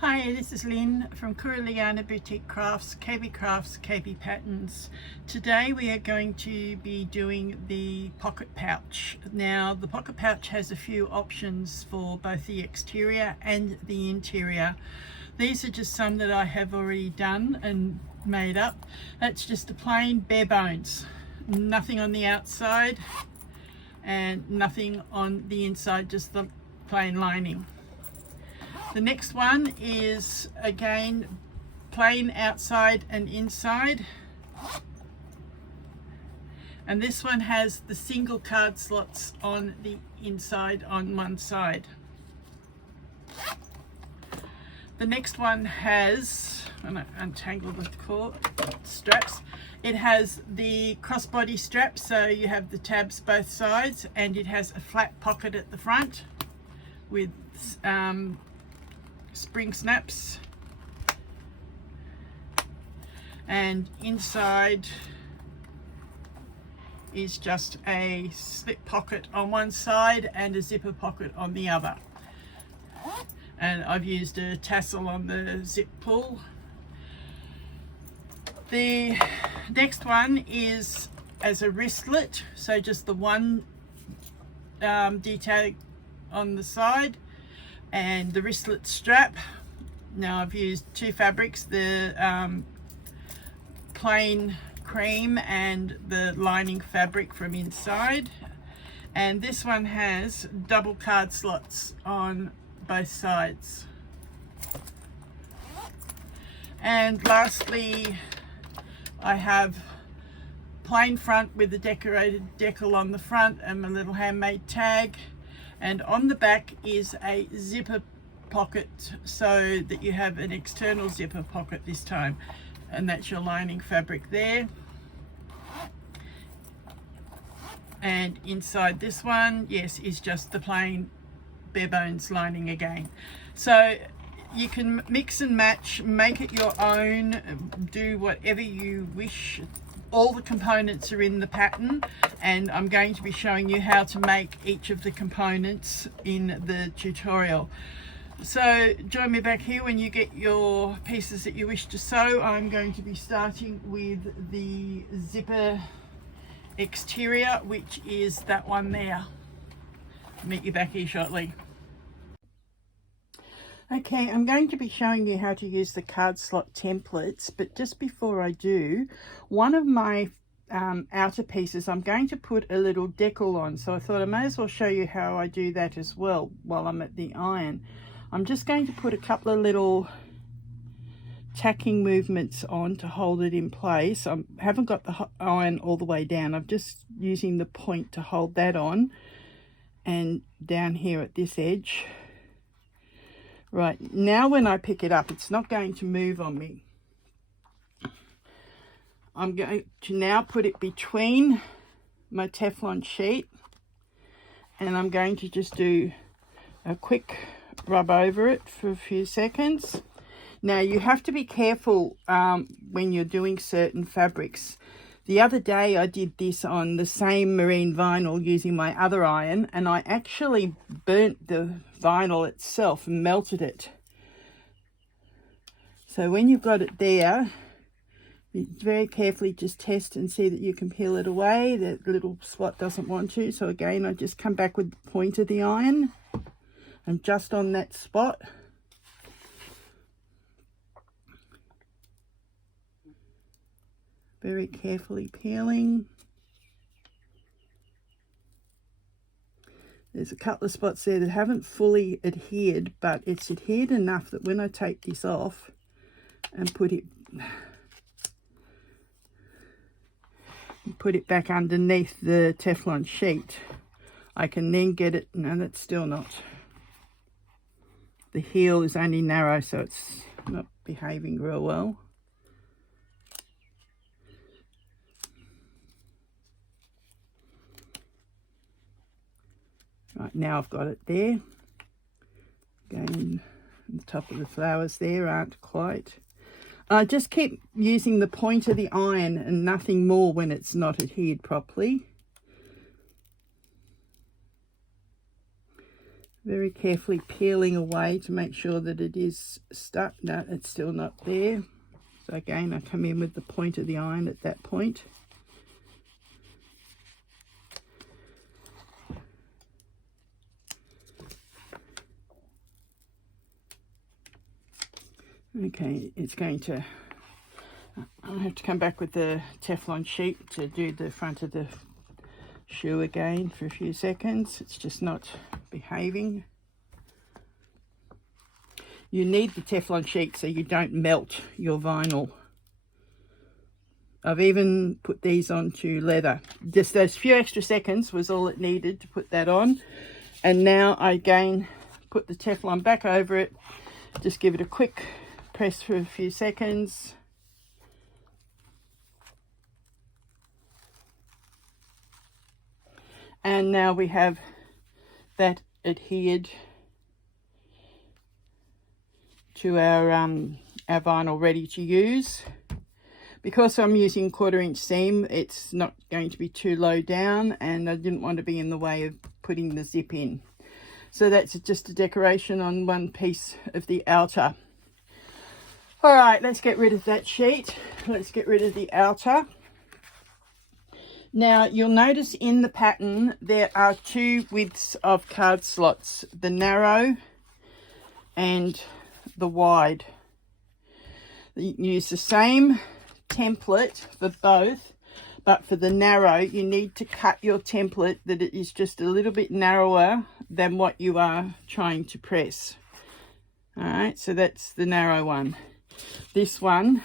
Hi, this is Lynn from Koorilyana Boutique Crafts, KB Patterns. Today we are going to be doing the pocket pouch. Now the pocket pouch has a few options for both the exterior and the interior. These are just some that I have already done and made up. That's just a plain bare bones, nothing on the outside and nothing on the inside, just the plain lining. The next one is again plain outside and inside, and this one has the single card slots on the inside on one side. The next one has, I'm going to untangle the cord straps, it has the crossbody strap, so you have the tabs both sides, and it has a flat pocket at the front with spring snaps, and inside is just a slip pocket on one side and a zipper pocket on the other, and I've used a tassel on the zip pull. The next one is as a wristlet, so just the one detail on the side and the wristlet strap. Now I've used two fabrics, the plain cream and the lining fabric from inside, and this one has double card slots on both sides. And lastly, I have plain front with the decorated decal on the front and my little handmade tag, and on the back is a zipper pocket so that you have an external zipper pocket this time, and that's your lining fabric there. And inside this one, yes, is just the plain bare bones lining again. So you can mix and match, make it your own, do whatever you wish. All the components are in the pattern, and I'm going to be showing you how to make each of the components in the tutorial. So join me back here when you get your pieces that you wish to sew. I'm going to be starting with the zipper exterior, which is that one there. I'll meet you back here shortly. Okay, I'm going to be showing you how to use the card slot templates, but just before I do, one of my outer pieces I'm going to put a little decal on, so I thought I may as well show you how I do that as well while I'm at the iron. I'm just going to put a couple of little tacking movements on to hold it in place. I haven't got the iron all the way down, I'm just using the point to hold that on, and down here at this edge. Right, now when I pick it up, it's not going to move on me. I'm going to now put it between my Teflon sheet, and I'm going to just do a quick rub over it for a few seconds. Now you have to be careful when you're doing certain fabrics. The other day I did this on the same marine vinyl using my other iron, and I actually burnt the vinyl itself and melted it. So when you've got it there, very carefully just test and see that you can peel it away. That little spot doesn't want to. So again, I just come back with the point of the iron and just on that spot. Very carefully peeling. There's a couple of spots there that haven't fully adhered, but it's adhered enough that when I take this off and put it back underneath the Teflon sheet, I can then get it. No, that's still not. The heel is only narrow, so it's not behaving real well. Right, now I've got it there. Again, the top of the flowers there aren't quite. Just keep using the point of the iron and nothing more when it's not adhered properly. Very carefully peeling away to make sure that it is stuck. No, it's still not there. So again, I come in with the point of the iron at that point. Okay, it's going to, I have to come back with the Teflon sheet to do the front of the shoe again for a few seconds. It's just not behaving. You need the Teflon sheet so you don't melt your vinyl. I've even put these onto leather. Just those few extra seconds was all it needed to put that on. And now I again put the Teflon back over it. Just give it a quick press for a few seconds. And now we have that adhered to our vinyl ready to use. Because I'm using 1/4 inch seam, it's not going to be too low down, and I didn't want to be in the way of putting the zip in. So that's just a decoration on one piece of the outer. All right, let's get rid of that sheet. Let's get rid of the outer. Now you'll notice in the pattern there are 2 widths of card slots, the narrow and the wide. You can use the same template for both, but for the narrow you need to cut your template that it is just a little bit narrower than what you are trying to press. All right, so that's the narrow one. This one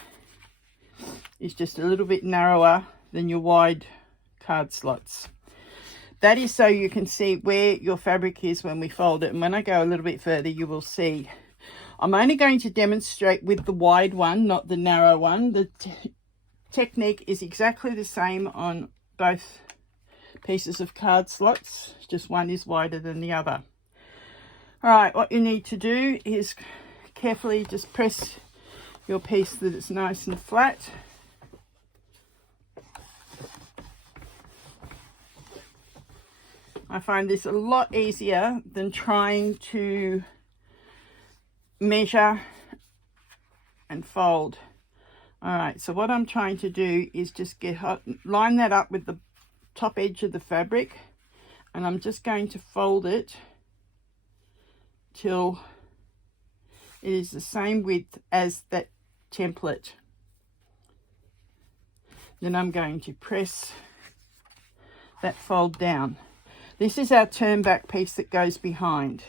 is just a little bit narrower than your wide card slots. That is so you can see where your fabric is when we fold it, and when I go a little bit further you will see. I'm only going to demonstrate with the wide one, not the narrow one. The technique is exactly the same on both pieces of card slots, just one is wider than the other. All right, what you need to do is carefully just press your piece that it's nice and flat. I find this a lot easier than trying to measure and fold. All right, so what I'm trying to do is just line that up with the top edge of the fabric, and I'm just going to fold it till it is the same width as that template. Then I'm going to press that fold down. This is our turn back piece that goes behind.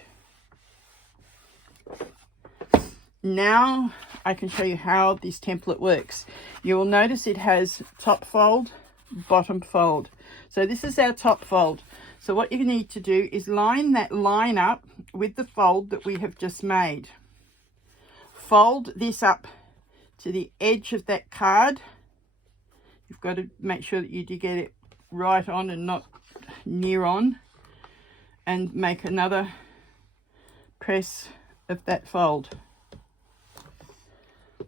Now I can show you how this template works. You will notice it has top fold, bottom fold. So this is our top fold. So what you need to do is line that line up with the fold that we have just made. Fold this up to the edge of that card. You've got to make sure that you do get it right on and not near on, and make another press of that fold.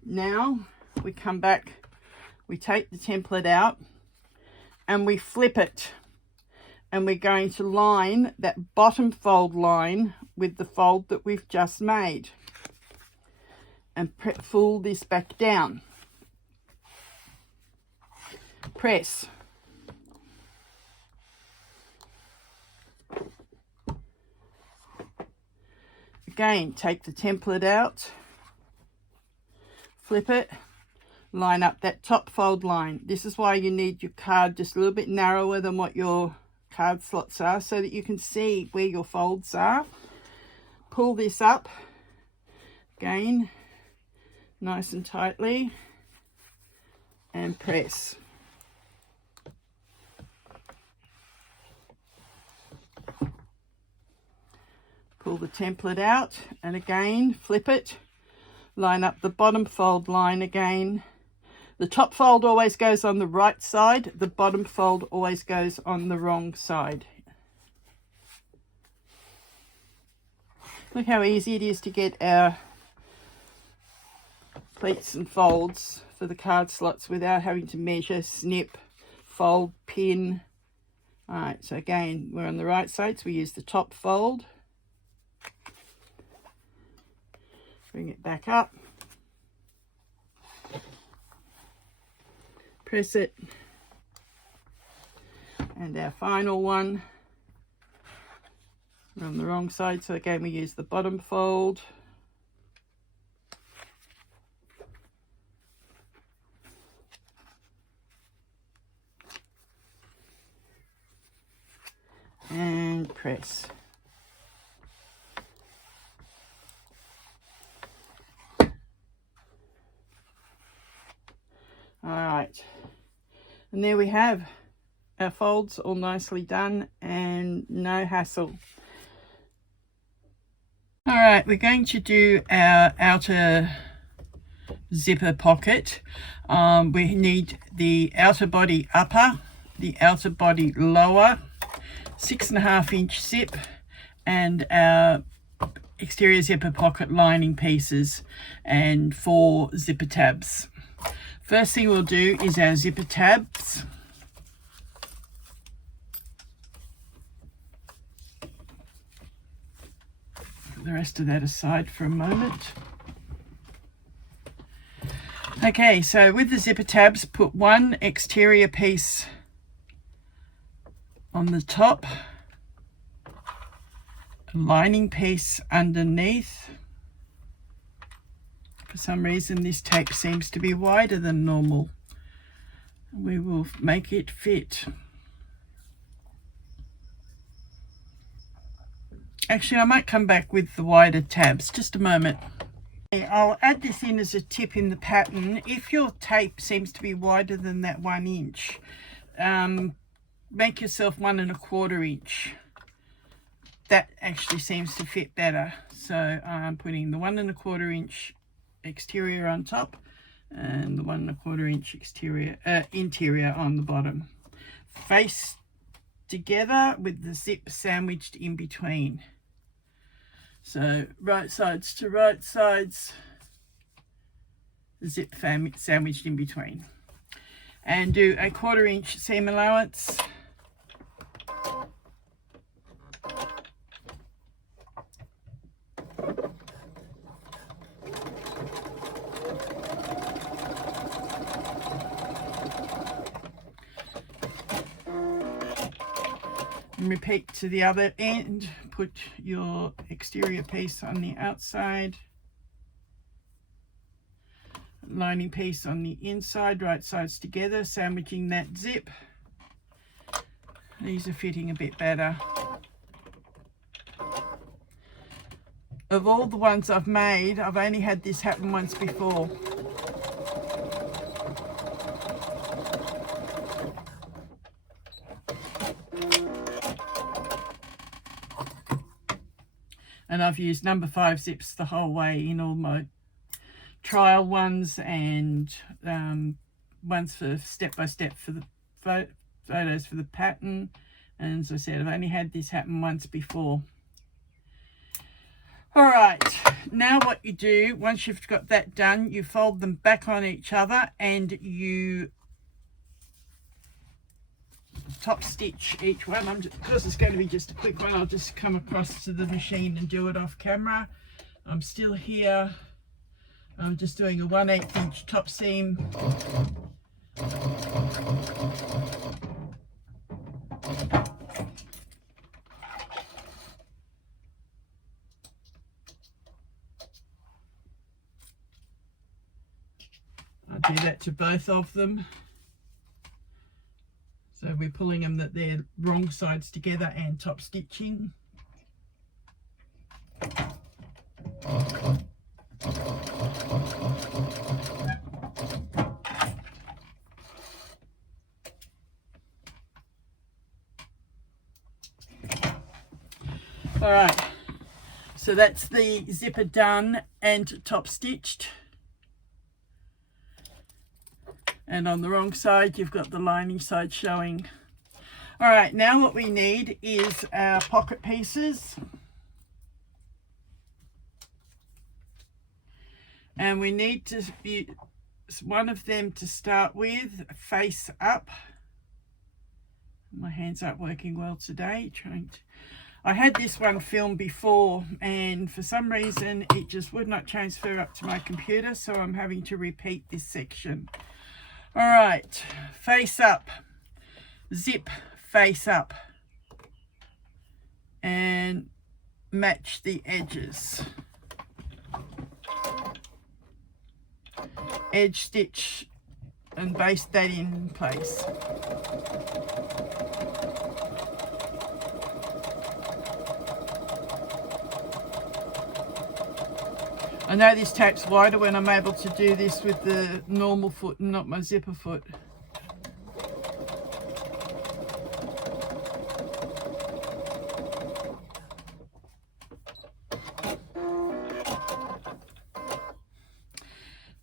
Now we come back, we take the template out and we flip it, and we're going to line that bottom fold line with the fold that we've just made and pull this back down. Press. Again, take the template out, flip it, line up that top fold line. This is why you need your card just a little bit narrower than what your card slots are, so that you can see where your folds are. Pull this up, again, nice and tightly, and press. Pull the template out and again flip it, line up the bottom fold line again. The top fold always goes on the right side, the bottom fold always goes on the wrong side. Look how easy it is to get our pleats and folds for the card slots without having to measure, snip, fold, pin. All right, so again, we're on the right side, so we use the top fold. Bring it back up. Press it. And our final one. We're on the wrong side, so again we use the bottom fold. And press. All right, and there we have our folds all nicely done and no hassle. All right, we're going to do our outer zipper pocket. We need the outer body upper, the outer body lower, 6.5 inch zip, and our exterior zipper pocket lining pieces and 4 zipper tabs. First thing we'll do is our zipper tabs. Put the rest of that aside for a moment. Okay, so with the zipper tabs, put one exterior piece on the top, a lining piece underneath. For some reason this tape seems to be wider than normal. We will make it fit. Actually, I might come back with the wider tabs. Just a moment. I'll add this in as a tip in the pattern. If your tape seems to be wider than that 1 inch, make yourself 1.25 inch. That actually seems to fit better. So I'm putting the 1.25 inch exterior on top and the 1.25 inch interior on the bottom, face together with the zip sandwiched in between. So right sides to right sides, the zip sandwiched in between, and do a 1/4 inch seam allowance. And repeat to the other end. Put your exterior piece on the outside, lining piece on the inside, right sides together, sandwiching that zip. These are fitting a bit better. Of all the ones I've made, I've only had this happen once before. And I've used number 5 zips the whole way in all my trial ones and ones for step-by-step for the photos for the pattern. And as I said, I've only had this happen once before. All right, now what you do, once you've got that done, you fold them back on each other and you top stitch each one. Because it's going to be just a quick one, I'll just come across to the machine and do it off camera. I'm still here. I'm just doing a 1/8 inch top seam. I'll do that to both of them. So we're pulling them that they're wrong sides together and top stitching. All right, so that's the zipper done and top stitched. And on the wrong side, you've got the lining side showing. All right, now what we need is our pocket pieces. And we need to be one of them to start with, face up. My hands aren't working well today. I had this one filmed before and for some reason it just would not transfer up to my computer, so I'm having to repeat this section. All right, face up, zip face up, and match the edges. Edge stitch and baste that in place. I know this tape's wider when I'm able to do this with the normal foot and not my zipper foot.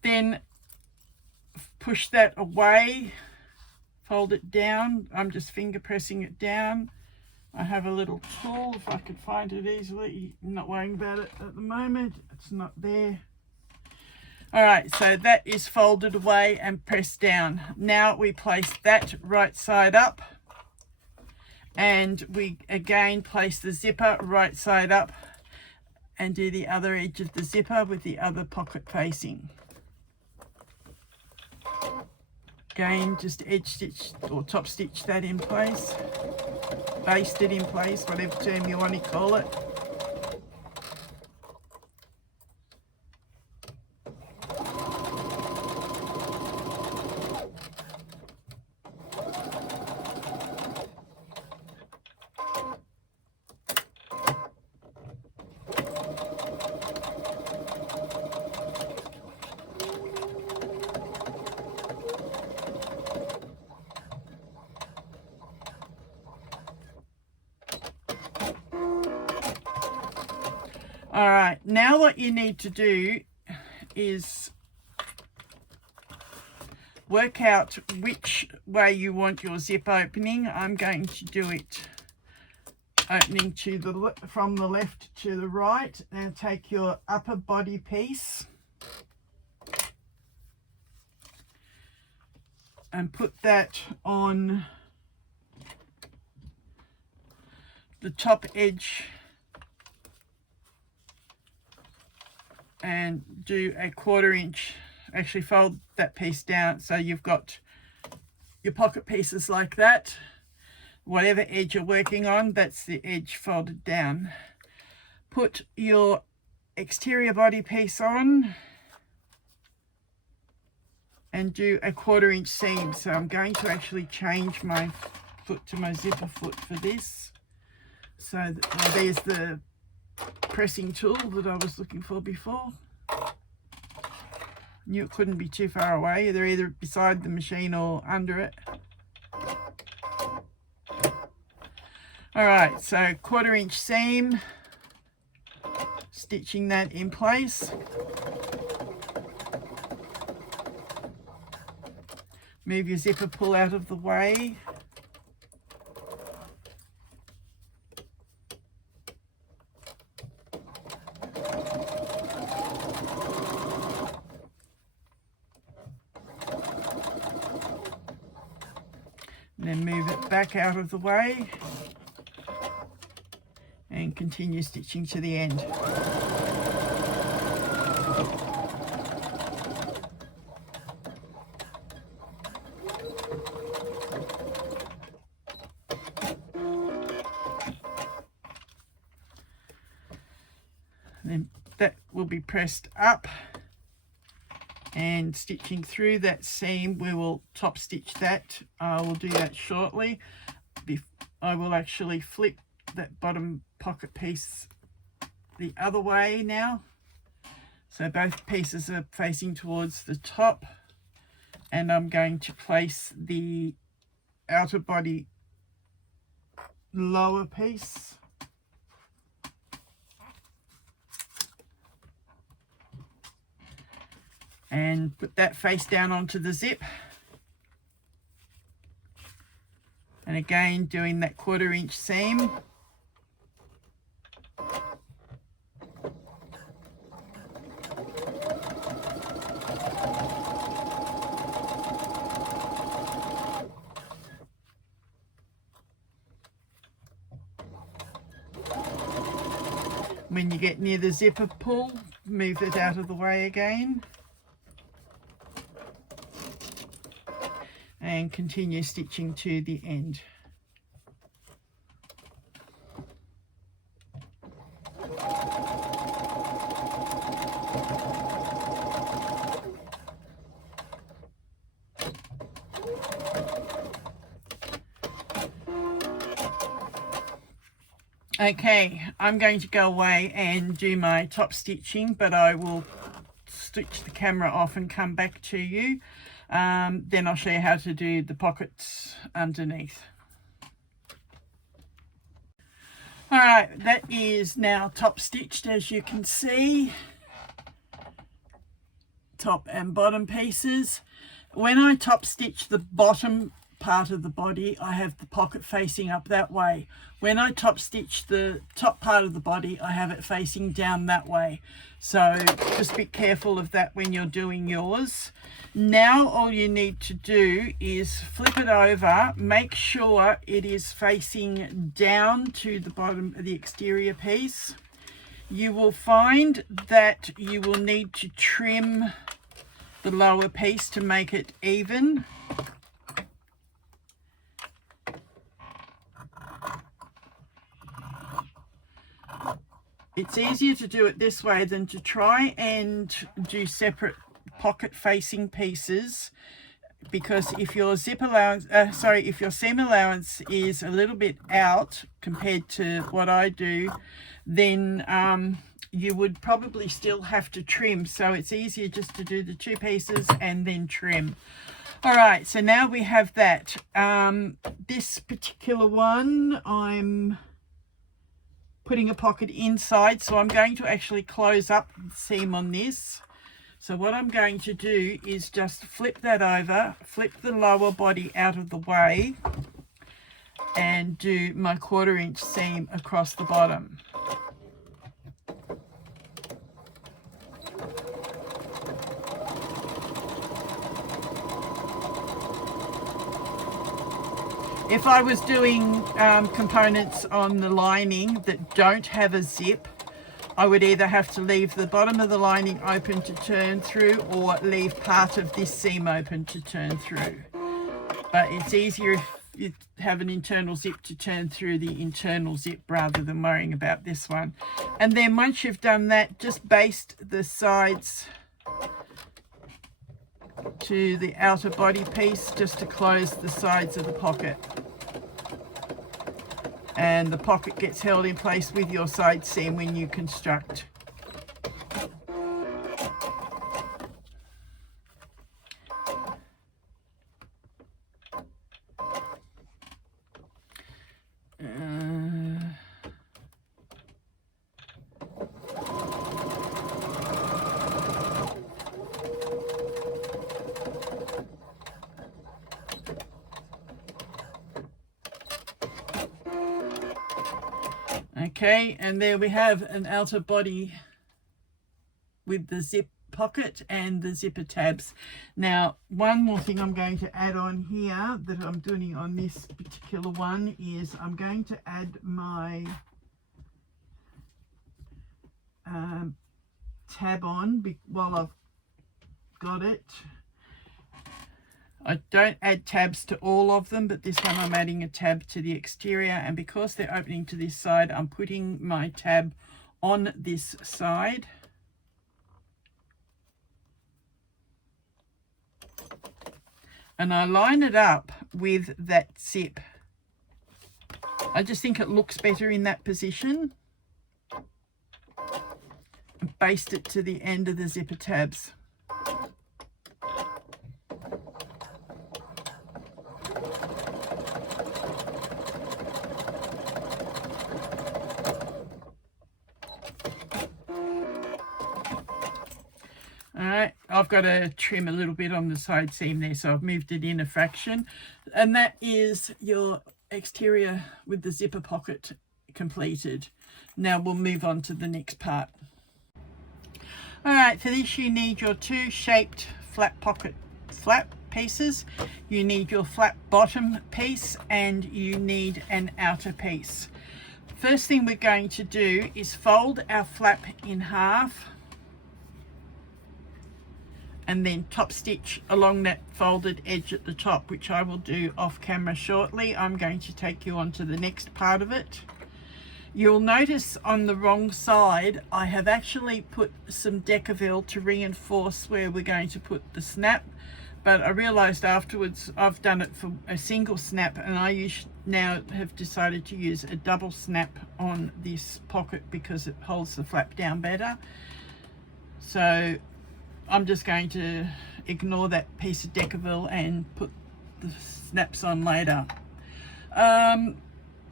Then push that away, fold it down. I'm just finger pressing it down. I have a little tool if I could find it easily. I'm not worrying about it at the moment. It's not there. All right, so that is folded away and pressed down. Now we place that right side up, and we again place the zipper right side up and do the other edge of the zipper with the other pocket facing. Again, just edge stitch or top stitch that in place, baste it in place, whatever term you want to call it. All right, now what you need to do is work out which way you want your zip opening. I'm going to do it opening to the from the left to the right. Now take your upper body piece and put that on the top edge and do a 1/4 inch. Actually fold that piece down so you've got your pocket pieces like that. Whatever edge you're working on, that's the edge folded down. Put your exterior body piece on and do a 1/4 inch seam. So I'm going to actually change my foot to my zipper foot for this. So there's the pressing tool that I was looking for before. Knew it couldn't be too far away. They're either beside the machine or under it. All right, so 1/4 inch seam, stitching that in place. Move your zipper pull out of the way. Then move it back out of the way and continue stitching to the end. Then that will be pressed up, and stitching through that seam we will top stitch that. I will do that shortly. I will actually flip that bottom pocket piece the other way now, so both pieces are facing towards the top, and I'm going to place the outer body lower piece and put that face down onto the zip, and again doing that 1/4 inch seam. When you get near the zipper pull, move it out of the way again. And continue stitching to the end. Okay, I'm going to go away and do my top stitching, but I will switch the camera off and come back to you. Then I'll show you how to do the pockets underneath. All right, that is now top stitched, as you can see. Top and bottom pieces. When I top stitch the bottom part of the body, I have the pocket facing up that way. When I top stitch the top part of the body, I have it facing down that way. So just be careful of that when you're doing yours. Now all you need to do is flip it over, make sure it is facing down to the bottom of the exterior piece. You will find that you will need to trim the lower piece to make it even. It's easier to do it this way than to try and do separate pocket facing pieces, because if your zip allowance, if your seam allowance is a little bit out compared to what I do, then you would probably still have to trim. So it's easier just to do the two pieces and then trim. All right, so now we have that. This particular one, I'm putting a pocket inside, so I'm going to actually close up the seam on this. So what I'm going to do is just flip that over, flip the lower body out of the way, and do my 1/4 inch seam across the bottom. If I was doing components on the lining that don't have a zip, I would either have to leave the bottom of the lining open to turn through or leave part of this seam open to turn through. But it's easier if you have an internal zip to turn through the internal zip rather than worrying about this one. And then once you've done that, just baste the sides to the outer body piece just to close the sides of the pocket. And the pocket gets held in place with your side seam when you construct. Okay, and there we have an outer body with the zip pocket and the zipper tabs. Now, one more thing I'm going to add on here that I'm doing on this particular one is I'm going to add my tab on while I've got it. I don't add tabs to all of them, but this one I'm adding a tab to the exterior, and because they're opening to this side, I'm putting my tab on this side. And I line it up with that zip. I just think it looks better in that position. And baste it to the end of the zipper tabs. Alright, I've got to trim a little bit on the side seam there, so I've moved it in a fraction. And that is your exterior with the zipper pocket completed. Now we'll move on to the next part. Alright, for this you need your two shaped flat pocket flap pieces. You need your flat bottom piece and you need an outer piece. First thing we're going to do is fold our flap in half and then top stitch along that folded edge at the top, which I will do off camera shortly. I'm going to take you on to the next part of it. You'll notice on the wrong side I have actually put some Decal to reinforce where we're going to put the snap, but I realized afterwards I've done it for a single snap, and I now have decided to use a double snap on this pocket because it holds the flap down better. So I'm just going to ignore that piece of Decal and put the snaps on later.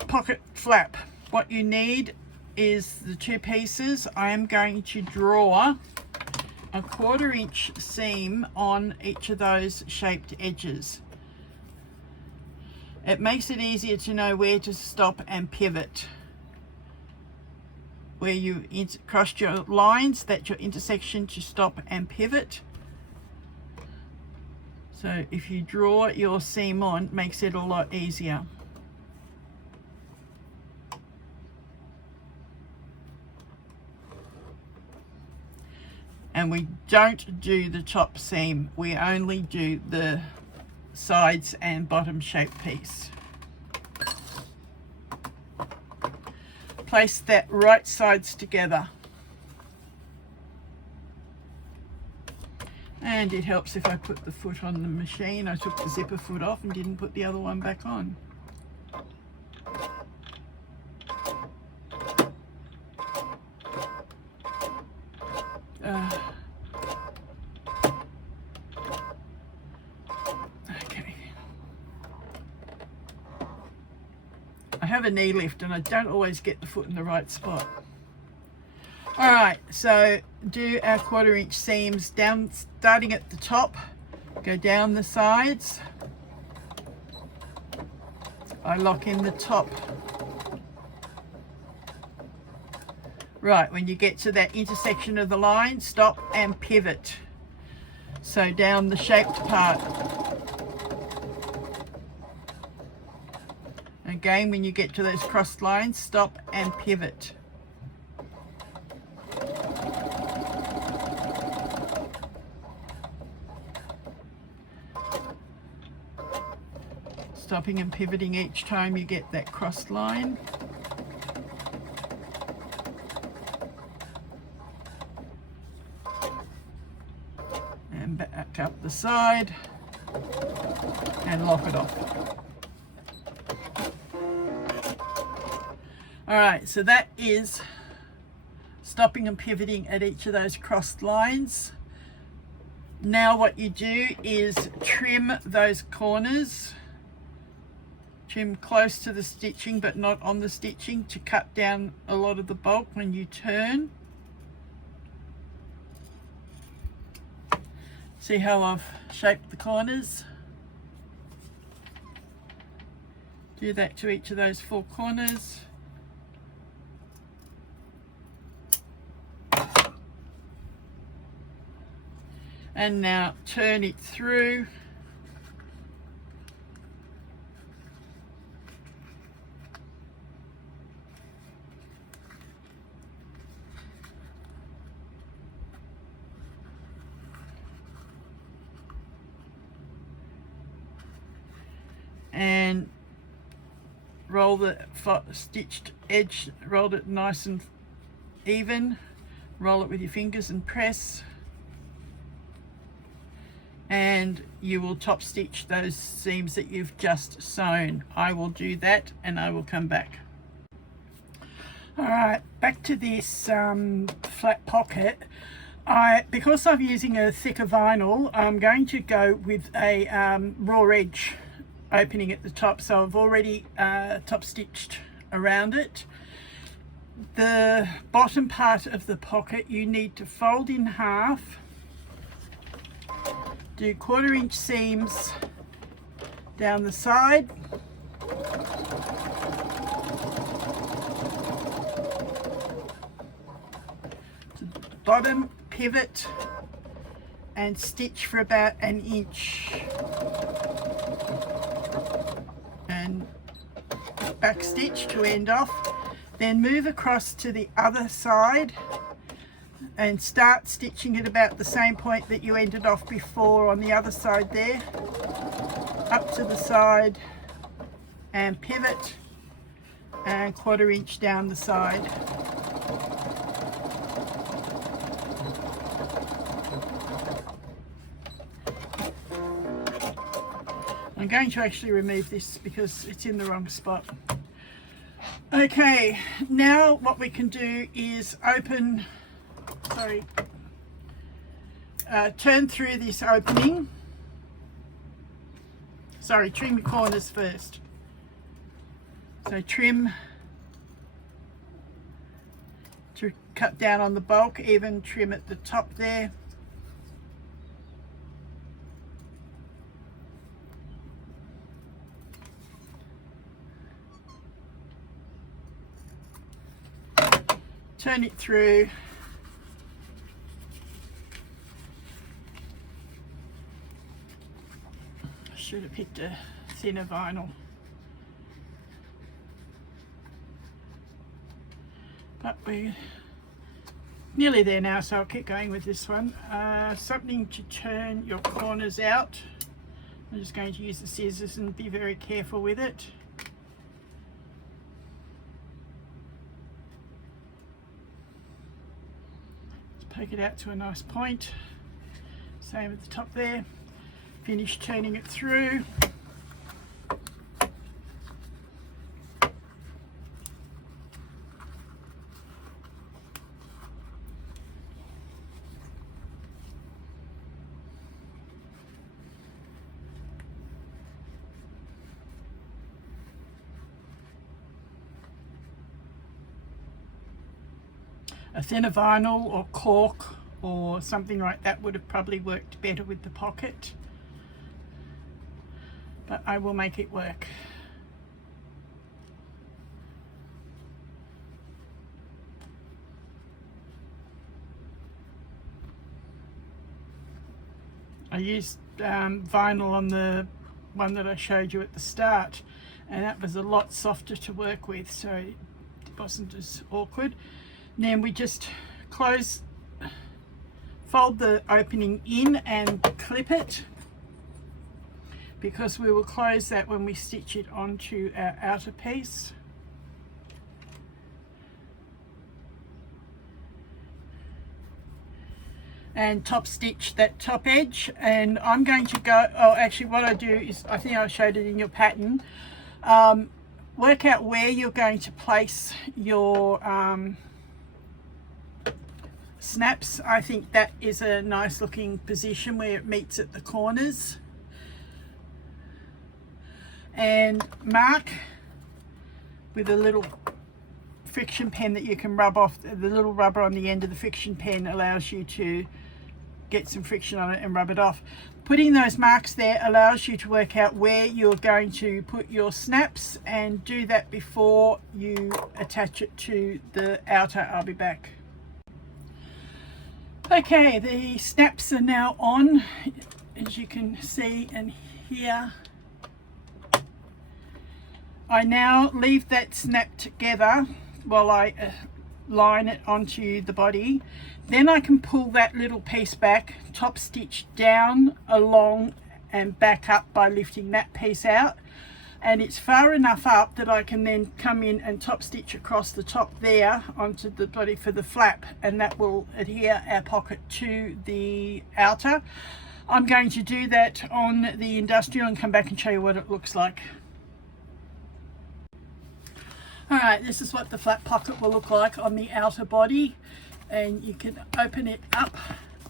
Pocket flap. What you need is the two pieces. I am going to draw a 1/4 inch seam on each of those shaped edges. It makes it easier to know where to stop and pivot. Where you crossed your lines, that's your intersection to stop and pivot. So if you draw your seam on, it makes it a lot easier. And we don't do the top seam, we only do the sides and bottom shape piece. Place that right sides together. And it helps if I put the foot on the machine. I took the zipper foot off and didn't put the other one back on. Okay. I have a knee lift and I don't always get the foot in the right spot. Alright, so do our 1/4 inch seams down, starting at the top, go down the sides. I lock in the top. Right, when you get to that intersection of the line, stop and pivot. So down the shaped part. Again, when you get to those crossed lines, stop and pivot. Stopping and pivoting each time you get that crossed line. And back up the side and lock it off. Alright, so that is stopping and pivoting at each of those crossed lines. Now what you do is trim those corners. Trim close to the stitching but not on the stitching to cut down a lot of the bulk when you turn. See how I've shaped the corners? Do that to each of those 4 corners. And now turn it through. And roll the stitched edge, roll it nice and even, roll it with your fingers and press, and you will top stitch those seams that you've just sewn. I will do that and I will come back. Alright, back to this flat pocket. Because I'm using a thicker vinyl, I'm going to go with a raw edge opening at the top, so I've already top stitched around it. The bottom part of the pocket you need to fold in half, do 1/4 inch seams down the side, to the bottom, pivot and stitch for about 1 inch. And back stitch to end off, Then move across to the other side and start stitching at about the same point that you ended off before on the other side there, up to the side and pivot and 1/4 inch down the side. I'm going to actually remove this because it's in the wrong spot. Okay, now what we can do is turn through this opening. Trim the corners first. So trim to cut down on the bulk, even trim at the top there. Turn it through. I should have picked a thinner vinyl. But we're nearly there now, so I'll keep going with this one. Something to turn your corners out. I'm just going to use the scissors and be very careful with it. Poke it out to a nice point. Same at the top there. Finish turning it through. A thinner vinyl or cork or something like that would have probably worked better with the pocket, but I will make it work. I used vinyl on the one that I showed you at the start, and that was a lot softer to work with, so it wasn't as awkward. And then we just fold the opening in and clip it, because we will close that when we stitch it onto our outer piece. And top stitch that top edge, and I'm going to go, actually what I do is, I think I showed it in your pattern, work out where you're going to place your snaps. I think that is a nice looking position where it meets at the corners, and mark with a little friction pen that you can rub off. The little rubber on the end of the friction pen allows you to get some friction on it and rub it off. Putting those marks there allows you to work out where you're going to put your snaps, and do that before you attach it to the outer. I'll be back. Okay, the snaps are now on, as you can see and hear. I now leave that snap together while I line it onto the body. Then I can pull that little piece back, top stitch down, along and back up by lifting that piece out, and it's far enough up that I can then come in and top stitch across the top there onto the body for the flap, and that will adhere our pocket to the outer. I'm going to do that on the industrial and come back and show you what it looks like. Alright, this is what the flap pocket will look like on the outer body, and you can open it up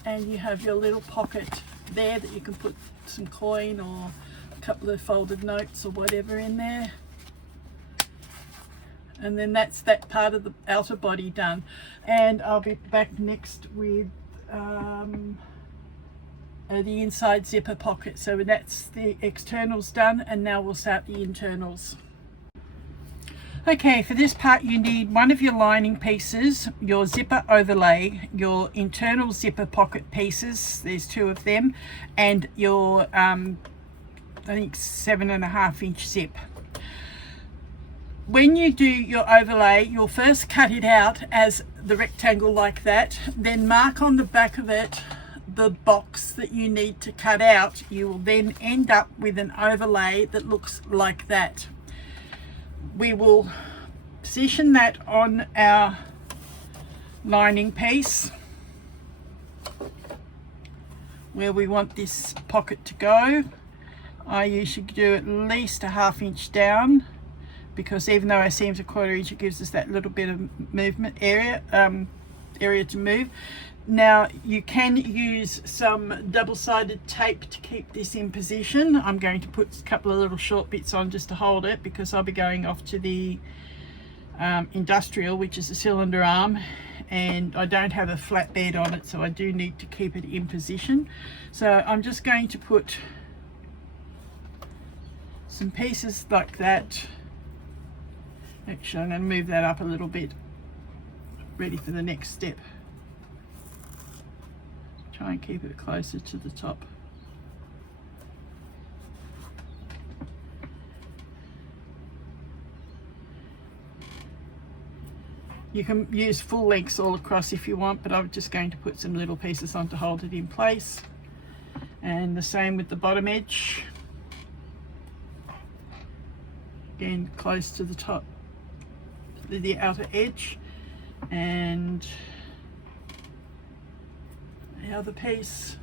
and you have your little pocket there that you can put some coin or a couple of folded notes or whatever in there. And then that's that part of the outer body done, and I'll be back next with the inside zipper pocket. So that's the externals done, and now we'll start the internals. Okay, for this part you need one of your lining pieces, your zipper overlay, your internal zipper pocket pieces, there's 2 of them, and your I think 7.5 inch zip. when you do your overlay, you'll first cut it out as the rectangle like that, then mark on the back of it the box that you need to cut out. You will then end up with an overlay that looks like that. We will position that on our lining piece where we want this pocket to go. I usually do at least a 1/2 inch down, because even though our seam's a 1/4 inch, it gives us that little bit of movement area to move. Now you can use some double-sided tape to keep this in position. I'm going to put a couple of little short bits on just to hold it, because I'll be going off to the industrial, which is a cylinder arm, and I don't have a flat bed on it, so I do need to keep it in position. So I'm just going to put some pieces like that. Actually, I'm going to move that up a little bit, ready for the next step. Try and keep it closer to the top. You can use full lengths all across if you want, but I'm just going to put some little pieces on to hold it in place. And the same with the bottom edge. Again, close to the top, the outer edge, and the other piece,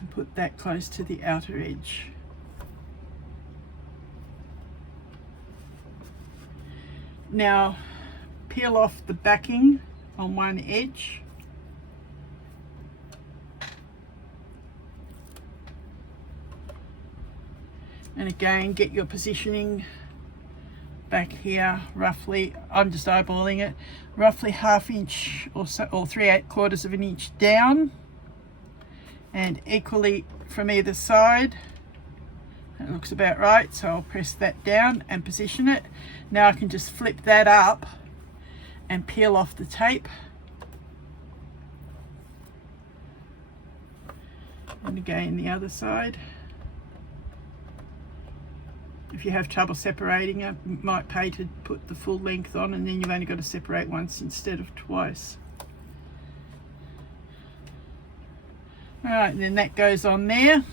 and put that close to the outer edge. Now peel off the backing on one edge, and again get your positioning back here roughly. I'm just eyeballing it, roughly 1/2 inch or so, or 3/8 of an inch down, and equally from either side. That looks about right, so I'll press that down and position it. Now I can just flip that up and peel off the tape, and again the other side. If you have trouble separating it, might pay to put the full length on, and then you've only got to separate once instead of twice. Alright, and then that goes on there,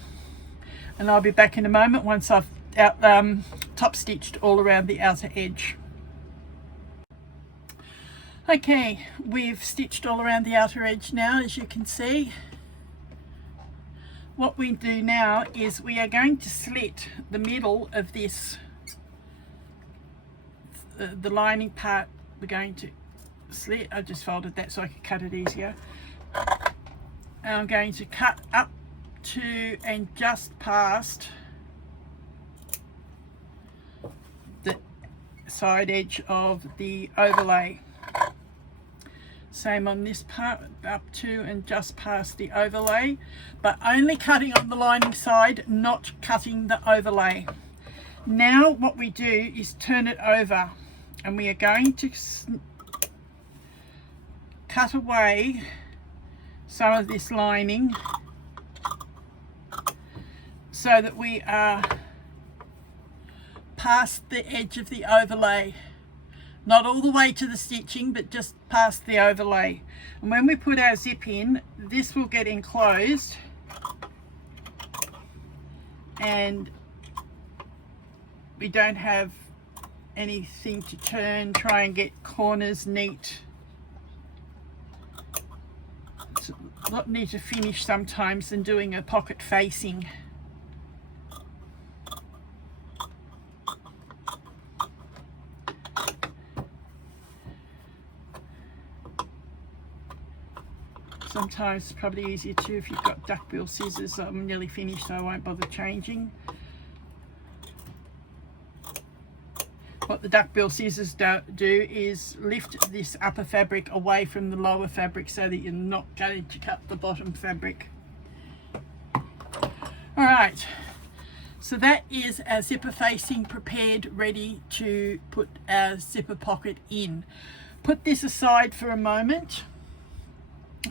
and I'll be back in a moment once I've top stitched all around the outer edge. Okay, we've stitched all around the outer edge now, as you can see. What we do now is we are going to slit the middle of this, the lining part. We're going to slit. I just folded that so I could cut it easier. And I'm going to cut up to and just past the side edge of the overlay. Same on this part, up to and just past the overlay, but only cutting on the lining side, not cutting the overlay. Now what we do is turn it over, and we are going to cut away some of this lining so that we are past the edge of the overlay. Not all the way to the stitching, but just past the overlay. And when we put our zip in, this will get enclosed, and we don't have anything to turn, try and get corners neat. It's a lot neater finish sometimes than doing a pocket facing. Sometimes it's probably easier too if you've got duckbill scissors. I'm nearly finished, so I won't bother changing. What the duckbill scissors do is lift this upper fabric away from the lower fabric so that you're not going to cut the bottom fabric. Alright, so that is our zipper facing prepared, ready to put our zipper pocket in. Put this aside for a moment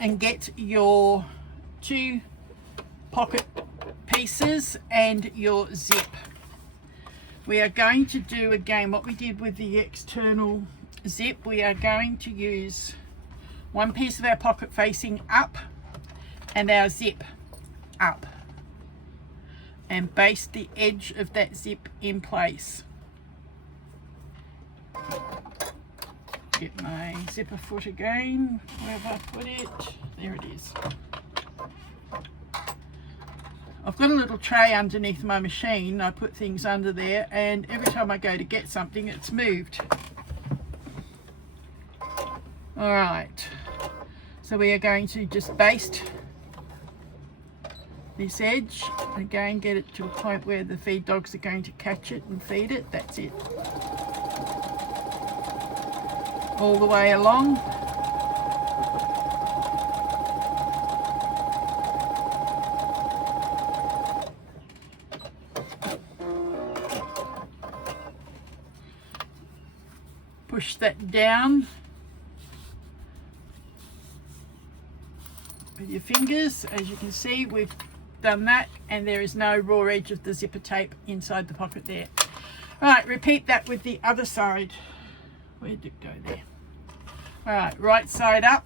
and get your 2 pocket pieces and your zip. we are going to do again what we did with the external zip. We are going to use one piece of our pocket facing up and our zip up, and baste the edge of that zip in place. Get my zipper foot again, where have I put it? There it is. I've got a little tray underneath my machine. I put things under there, and every time I go to get something, it's moved. All right, so we are going to just baste this edge again, get it to a point where the feed dogs are going to catch it and feed it. That's it, all the way along. Push that down with your fingers. As you can see, we've done that, and there is no raw edge of the zipper tape inside the pocket there. Right, repeat that with the other side. Where did it go there? All right, right side up,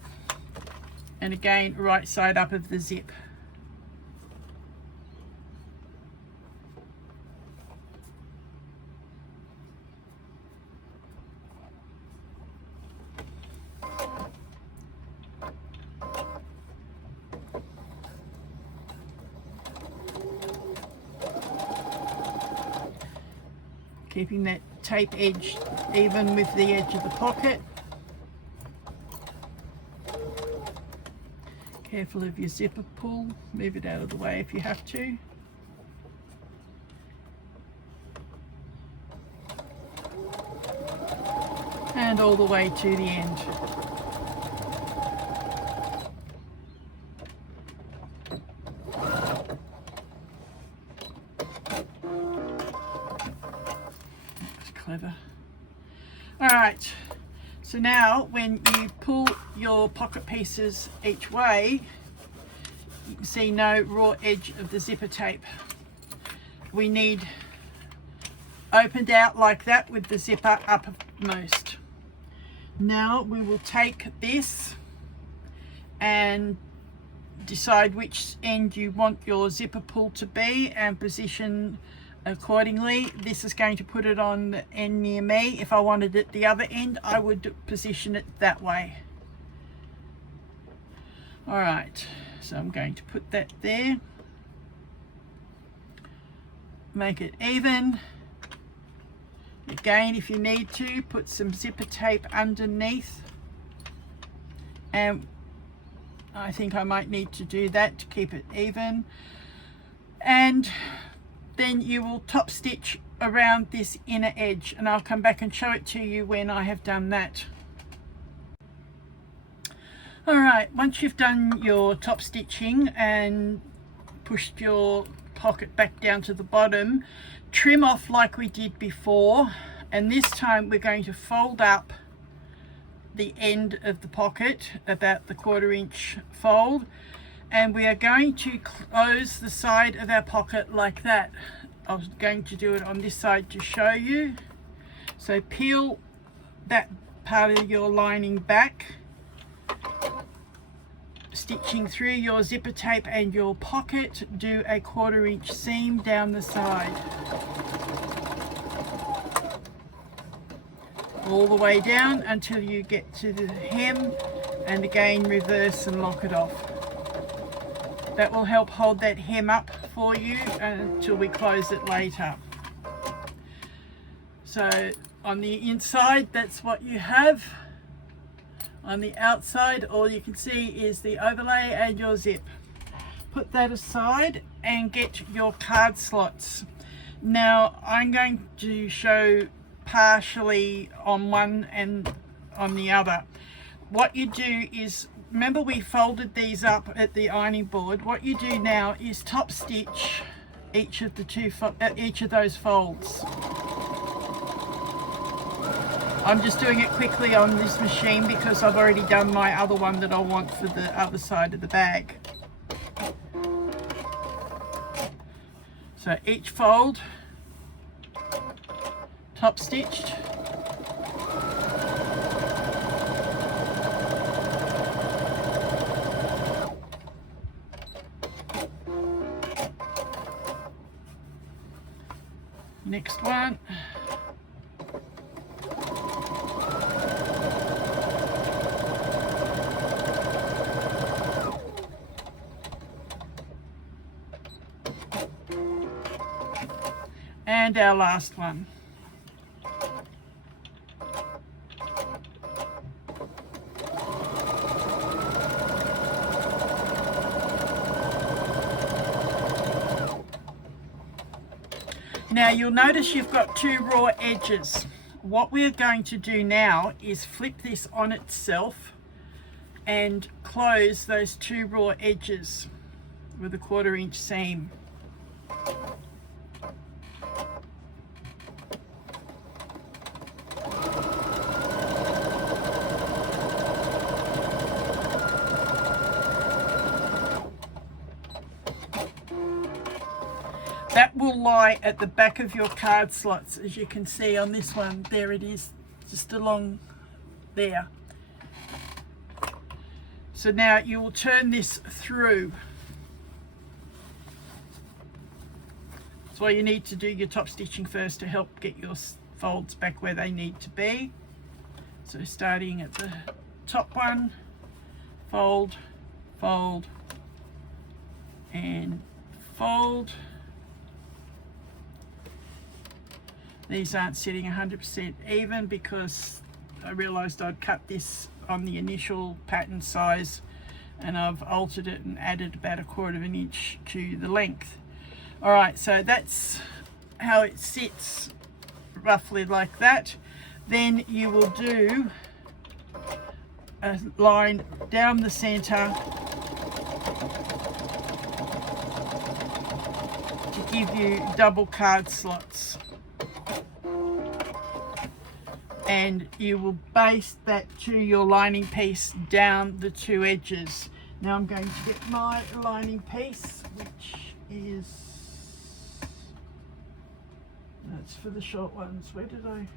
and again right side up of the zip. Keeping that tape edge even with the edge of the pocket. Careful of your zipper pull, move it out of the way if you have to. And all the way to the end. Clever. All right, so now when you pull your pocket pieces each way, you can see no raw edge of the zipper tape. We need opened out like that with the zipper uppermost. Now we will take this and decide which end you want your zipper pull to be and position accordingly. This is going to put it on the end near me. If I wanted it the other end, I would position it that way. All right, so I'm going to put that there. Make it even. Again, if you need to, put some zipper tape underneath. And I think I might need to do that to keep it even. And then you will top stitch around this inner edge, and I'll come back and show it to you when I have done that. All right, once you've done your top stitching and pushed your pocket back down to the bottom, trim off like we did before, and this time we're going to fold up the end of the pocket, about the 1/4 inch fold, and we are going to close the side of our pocket like that. I was going to do it on this side to show you. So peel that part of your lining back, stitching through your zipper tape and your pocket, do a 1/4 inch seam down the side, all the way down until you get to the hem, and again reverse and lock it off. That will help hold that hem up for you until we close it later. So on the inside, that's what you have. On the outside, all you can see is the overlay and your zip. Put that aside and get your card slots. Now I'm going to show partially on one and on the other. What you do is, remember we folded these up at the ironing board. What you do now is top stitch each of those folds. I'm just doing it quickly on this machine because I've already done my other one that I want for the other side of the bag. So each fold, top stitched. Next one. And our last one. Now you'll notice you've got two raw edges. What we're going to do now is flip this on itself and close those two raw edges with a 1/4 inch seam. That will lie at the back of your card slots, as you can see on this one. There it is, just along there. So now you will turn this through. That's why you need to do your top stitching first to help get your folds back where they need to be. So starting at the top one, fold, fold, and fold. These aren't sitting 100% even because I realized I'd cut this on the initial pattern size and I've altered it and added about a 1/4 inch to the length. All right, so that's how it sits, roughly like that. Then you will do a line down the center to give you double card slots. And you will baste that to your lining piece down the two edges. Now I'm going to get my lining piece, which is, that's for the short ones. Where did I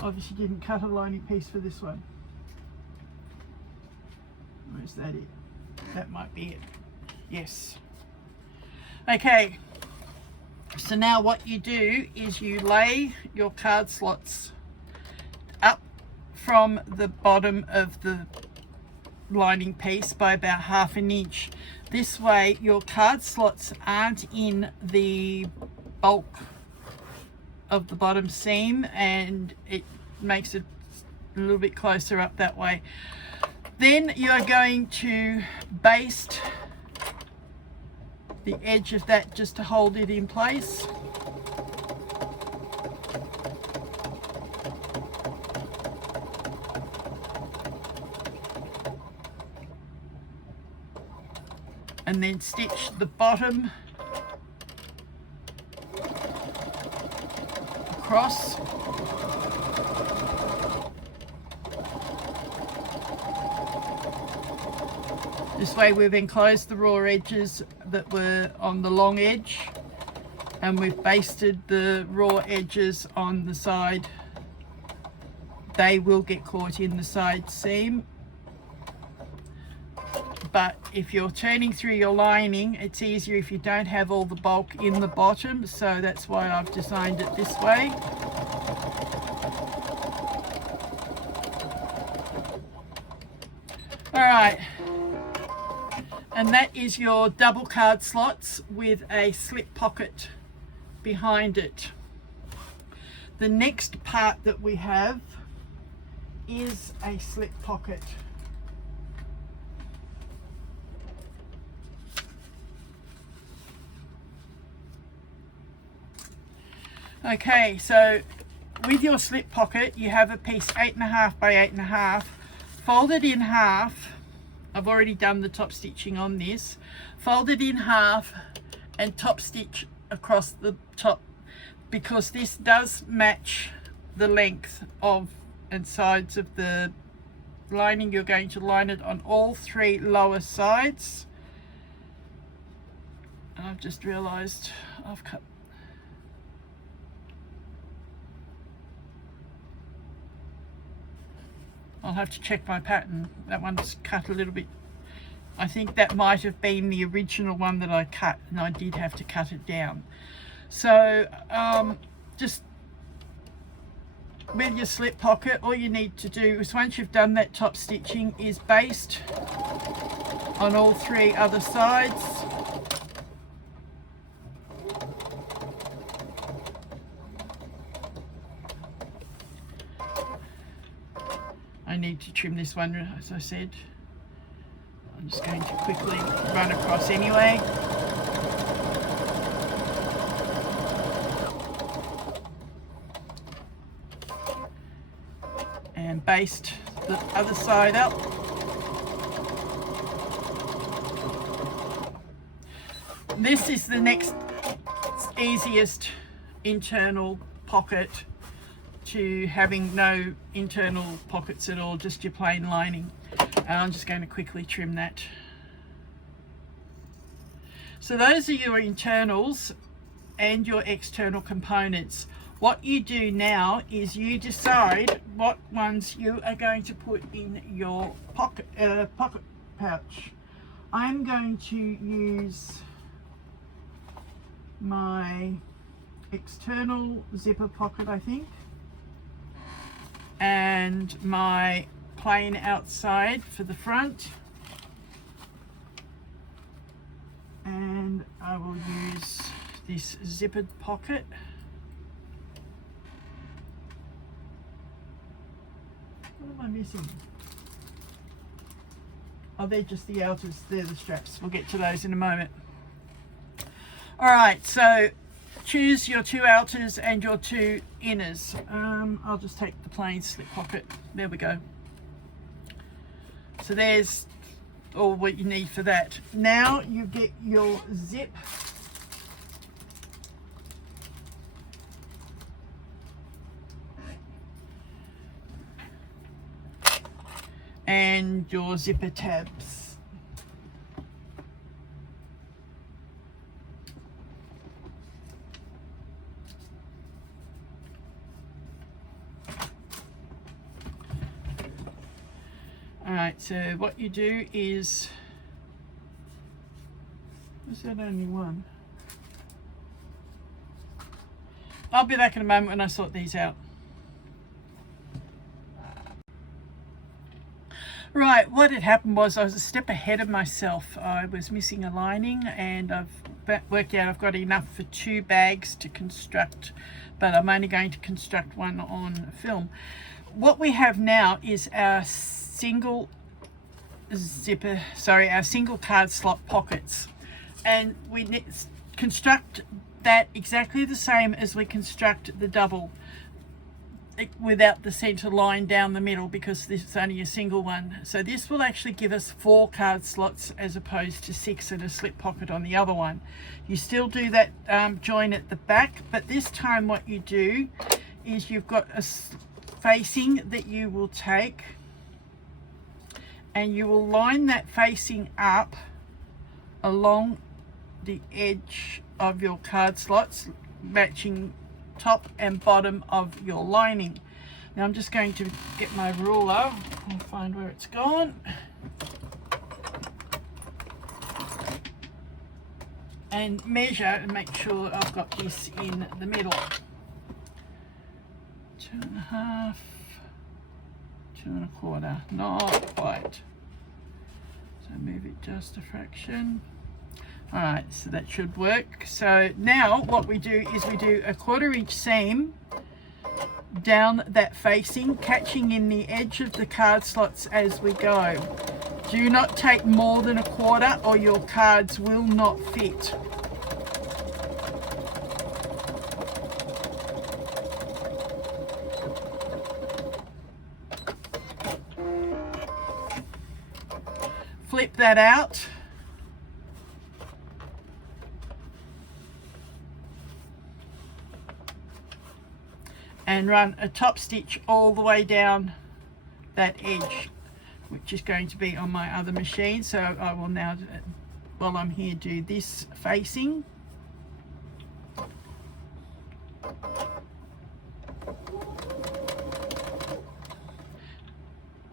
obviously didn't cut a lining piece for this one. Or is that it? That might be it. Yes. Okay. So now what you do is you lay your card slots up from the bottom of the lining piece by about 1/2 inch. This way your card slots aren't in the bulk of the bottom seam and it makes it a little bit closer up that way. Then you're going to baste the edge of that just to hold it in place. And then stitch the bottom across. This way we've enclosed the raw edges that were on the long edge and we've basted the raw edges on the side. They will get caught in the side seam, but if you're turning through your lining, it's easier if you don't have all the bulk in the bottom, so that's why I've designed it this way. All right. And that is your double card slots with a slip pocket behind it. The next part that we have is a slip pocket. Okay, so with your slip pocket you have a piece 8.5 by 8.5, fold it in half. I've already done the top stitching on this. Fold it in half and top stitch across the top, because this does match the length of and sides of the lining. You're going to line it on all 3 lower sides. And I've just realized I've cut I'll have to check my pattern. That one's cut a little bit. I think that might have been the original one that I cut, and I did have to cut it down. So just with your slip pocket, all you need to do is, once you've done that top stitching, is baste on all 3 other sides. I need to trim this one, as I said. I'm just going to quickly run across anyway. And baste the other side up. This is the next easiest internal pocket to having no internal pockets at all, just your plain lining. And I'm just going to quickly trim that. So those are your internals and your external components. What you do now is you decide what ones you are going to put in your pocket pouch. I'm going to use my external zipper pocket, I think, and my plain outside for the front, and I will use this zippered pocket. What am I missing? Oh, they're just the outers, they're the straps. We'll get to those in a moment. Alright, so choose your 2 outers and your 2 inners. I'll just take the plain slip pocket. There we go. So there's all what you need for that. Now you get your zip. And your zipper tabs. Alright, so what you do is, is that only one? I'll be back in a moment when I sort these out. Right, what had happened was I was a step ahead of myself. I was missing a lining, and I've worked out I've got enough for 2 bags to construct, but I'm only going to construct one on film. What we have now is our single card slot pockets, and we construct that exactly the same as we construct the double, without the center line down the middle, because this is only a single one. So this will actually give us 4 card slots as opposed to 6 and a slip pocket on the other one. You still do that join at the back, but this time what you do is you've got a facing that you will take, and you will line that facing up along the edge of your card slots, matching top and bottom of your lining. Now I'm just going to get my ruler and find where it's gone, and measure and make sure I've got this in the middle. 2.5, 2.25, not quite. So move it just a fraction. Alright, so that should work. So now what we do is we do a 1/4 inch seam down that facing, catching in the edge of the card slots as we go. Do not take more than 1/4 or your cards will not fit. Flip that out. And run a top stitch all the way down that edge, which is going to be on my other machine. So I will now, while I'm here, do this facing.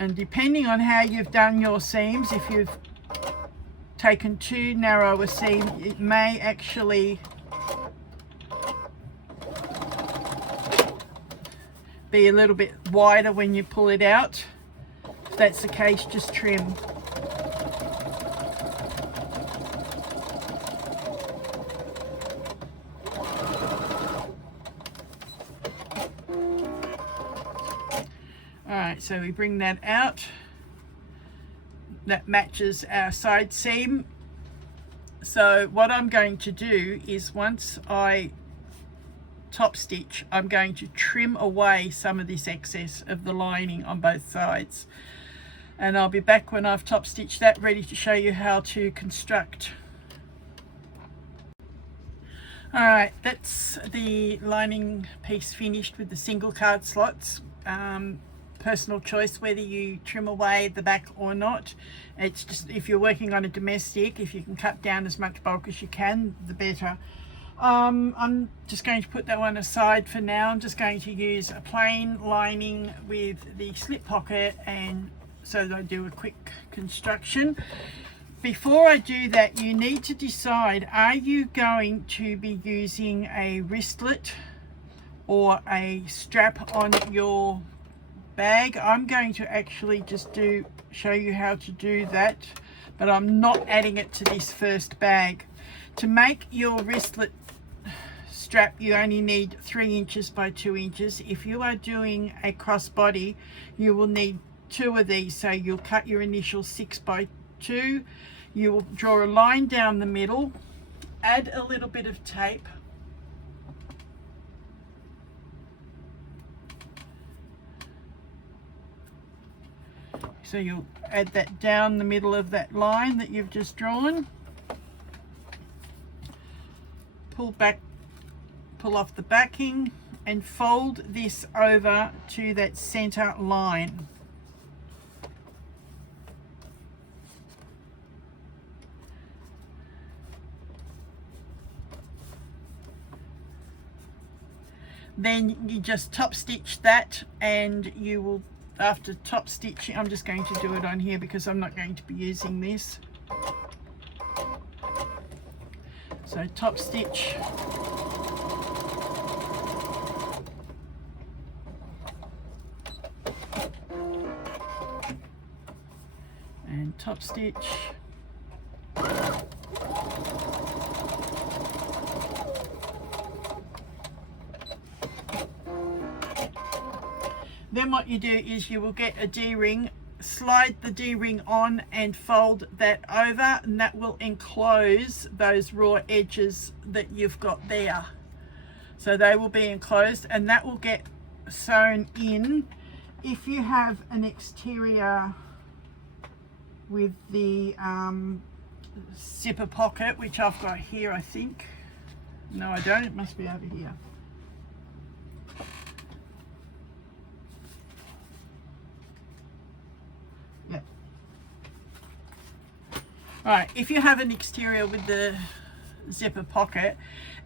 And depending on how you've done your seams, if you've taken too narrow a seam, it may actually be a little bit wider when you pull it out. If that's the case, just trim. Alright, so we bring that out. That matches our side seam. So what I'm going to do is, once I top stitch, I'm going to trim away some of this excess of the lining on both sides, and I'll be back when I've top stitched that, ready to show you how to construct. Alright, that's the lining piece finished with the single card slots. Personal choice whether you trim away the back or not. It's just, if you're working on a domestic, if you can cut down as much bulk as you can, the better. I'm just going to put that one aside for now. I'm just going to use a plain lining with the slip pocket, and so that I do a quick construction. Before I do that, you need to decide, are you going to be using a wristlet or a strap on your bag? I'm going to actually just show you how to do that, but I'm not adding it to this first bag. To make your wristlet strap, you only need 3 inches by 2 inches. If you are doing a crossbody, you will need 2 of these. So you'll cut your initial 6 by 2. You will draw a line down the middle, add a little bit of tape, so you'll add that down the middle of that line that you've just drawn. Pull back, pull off the backing, and fold this over to that center line. Then you just top stitch that, and you will, after top stitching, I'm just going to do it on here because I'm not going to be using this. So top stitch, and top stitch, then what you do is you will get a D-ring, slide the D-ring on and fold that over, and that will enclose those raw edges that you've got there. So they will be enclosed, and that will get sewn in. If you have an exterior with the zipper pocket, which I've got here, I think. No, I don't, it must be over here. Right, if you have an exterior with the zipper pocket,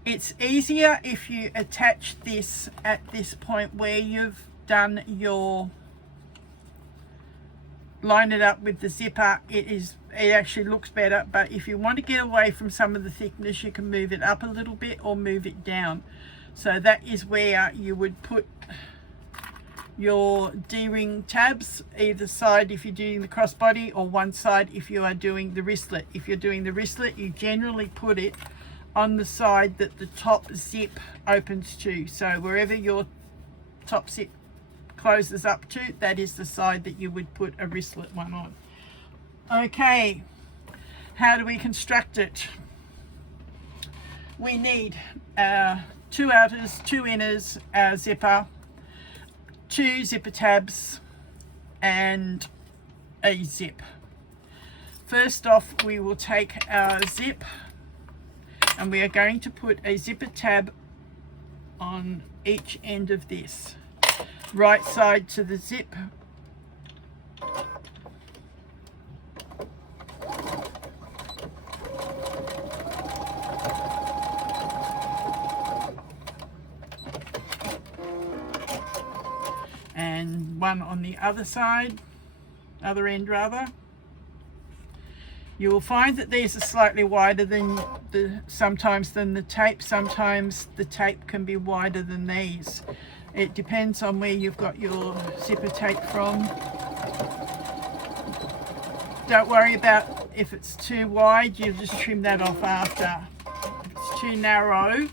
it's easier if you attach this at this point where you've done your, line it up with the zipper. It actually looks better, but if you want to get away from some of the thickness, you can move it up a little bit or move it down. So that is where you would put your D-ring tabs, either side if you're doing the crossbody, or one side if you are doing the wristlet. If you're doing the wristlet, you generally put it on the side that the top zip opens to. So wherever your top zip closes up to, that is the side that you would put a wristlet one on. Okay, how do we construct it? We need our 2 outers, 2 inners, our zipper, 2 zipper tabs, and a zip. First off, we will take our zip, and we are going to put a zipper tab on each end of this, right side to the zip. And one on the other side. other end rather. You will find that these are slightly wider than sometimes than the tape. Sometimes the tape can be wider than these. It depends on where you've got your zipper tape from. Don't worry about if it's too wide, you just trim that off after. If it's too narrow,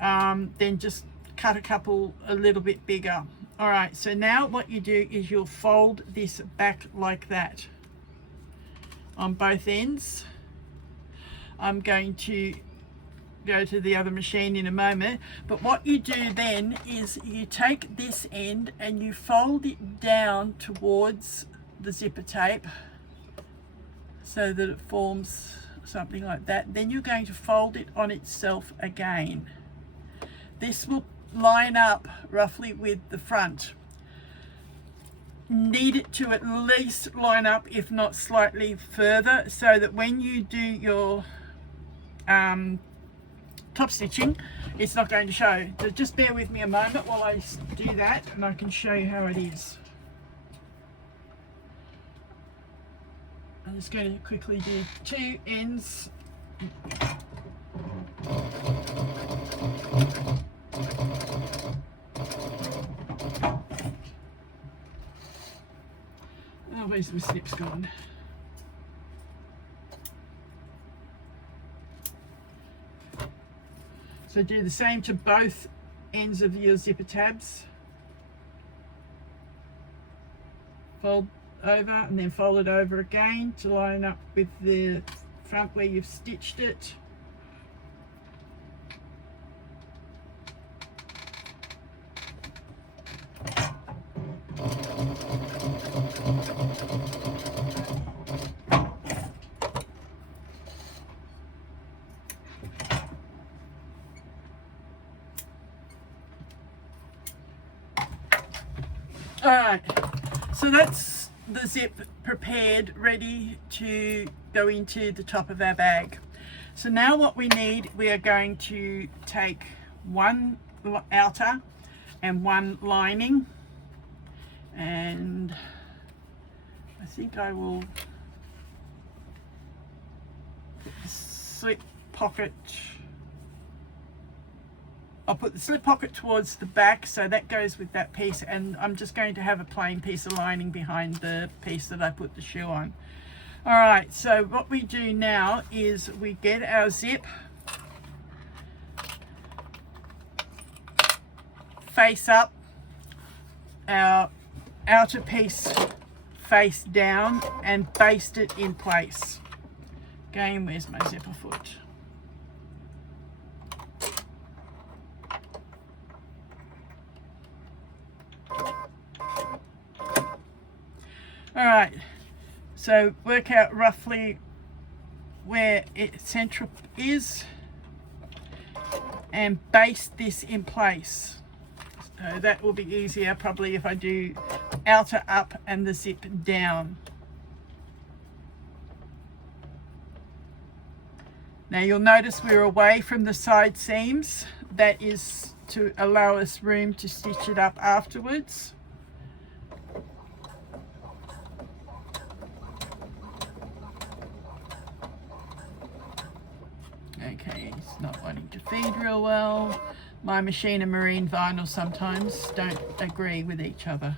then just cut a little bit bigger. All right, so now what you do is you'll fold this back like that on both ends. I'm going to go to the other machine in a moment, but what you do then is you take this end and you fold it down towards the zipper tape so that it forms something like that. Then you're going to fold it on itself again. This will line up roughly with the front. Need it to at least line up, if not slightly further, so that when you do your top stitching, it's not going to show. So just bear with me a moment while I do that and I can show you how it is. I'm just going to quickly do two ends. Oh, where's my snips gone? So do the same to both ends of your zipper tabs. Fold over and then fold it over again to line up with the front where you've stitched it. Alright, so that's the zip prepared, ready to go into the top of our bag. So now what we need, we are going to take one outer and one lining, and I think I will put the slip pocket, I'll put the slip pocket towards the back, so that goes with that piece, and I'm just going to have a plain piece of lining behind the piece that I put the shoe on. Alright, so what we do now is we get our zip face up, our outer piece face down, and baste it in place. Again, where's my zipper foot? Alright, so work out roughly where its center is and baste this in place. So that will be easier probably if I do outer up and the zip down. Now you'll notice we're away from the side seams. That is to allow us room to stitch it up afterwards. Okay, it's not wanting to feed real well. My machine and marine vinyl sometimes don't agree with each other.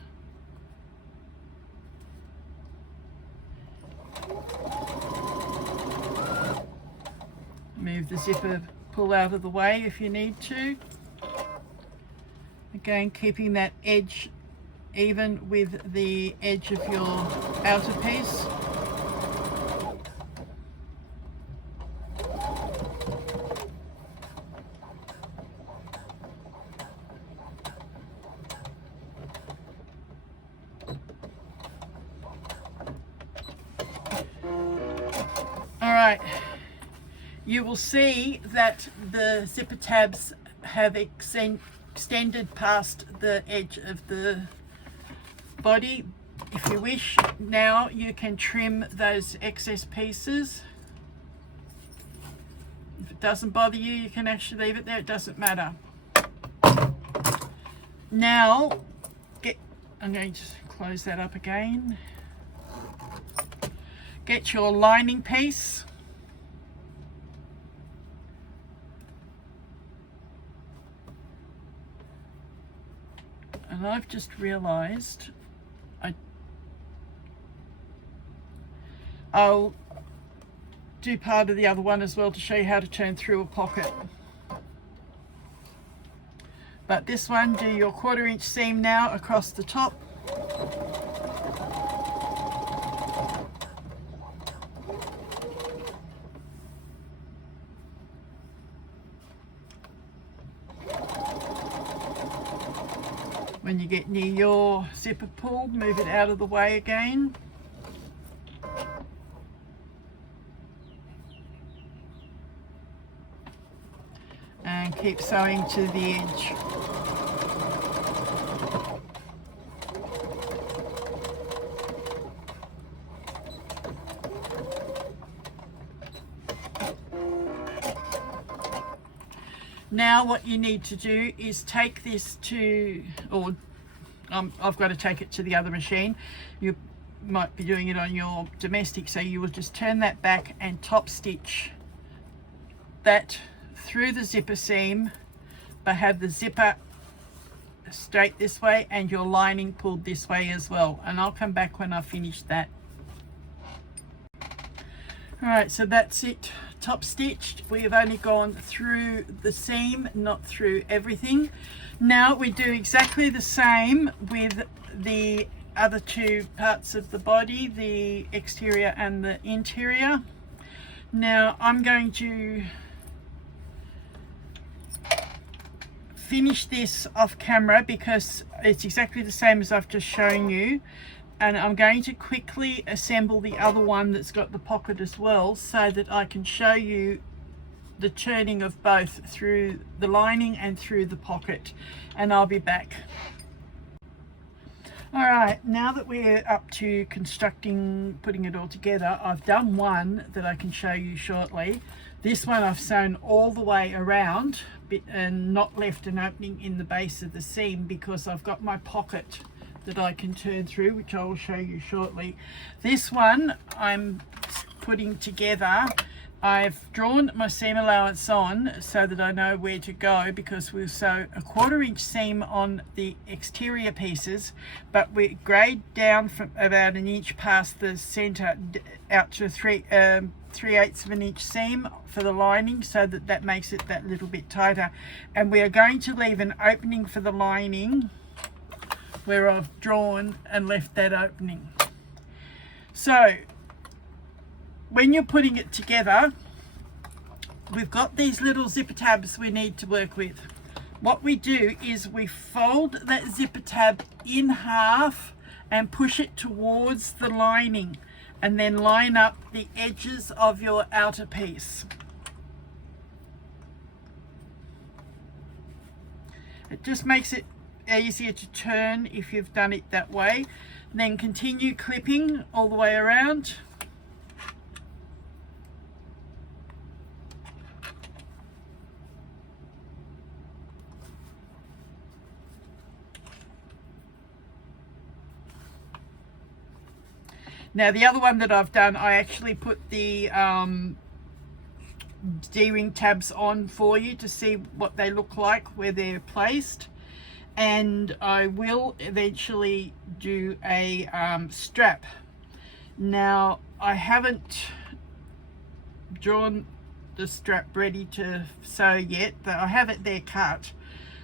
Move the zipper pull out of the way if you need to. Again, keeping that edge even with the edge of your outer piece. Alright, you will see that the zipper tabs have extended past the edge of the body. If you wish, now you can trim those excess pieces. If it doesn't bother you, you can actually leave it there, it doesn't matter. Now, I'm going to close that up again. Get your lining piece. And I've just realized I'll do part of the other one as well to show you how to turn through a pocket. But this one, do your 1/4 inch seam now across the top. When you get near your zipper pull, move it out of the way again. And keep sewing to the edge. Now what you need to do is take this to, I've got to take it to the other machine. You might be doing it on your domestic, so you will just turn that back and top stitch that through the zipper seam, but have the zipper straight this way and your lining pulled this way as well. And I'll come back when I finish that. Alright, so that's it, top stitched. We have only gone through the seam, not through everything. Now we do exactly the same with the other two parts of the body, the exterior and the interior. Now I'm going to finish this off camera because it's exactly the same as I've just shown you. And I'm going to quickly assemble the other one that's got the pocket as well, so that I can show you the turning of both through the lining and through the pocket, and I'll be back. All right, now that we're up to constructing, putting it all together, I've done one that I can show you shortly. This one I've sewn all the way around and not left an opening in the base of the seam because I've got my pocket that I can turn through, which I will show you shortly. This one I'm putting together. I've drawn my seam allowance on so that I know where to go, because we'll sew a 1/4 inch seam on the exterior pieces, but we grade down from about an inch past the center out to 3/8 of an inch seam for the lining, so that makes it that little bit tighter. And we are going to leave an opening for the lining where I've drawn and left that opening. So when you're putting it together, we've got these little zipper tabs we need to work with. What we do is we fold that zipper tab in half and push it towards the lining, and then line up the edges of your outer piece. It just makes it easier to turn if you've done it that way. Then continue clipping all the way around. Now the other one that I've done, I actually put the D-ring tabs on for you to see what they look like where they're placed. And I will eventually do a strap. Now I haven't drawn the strap ready to sew yet, but I have it there cut,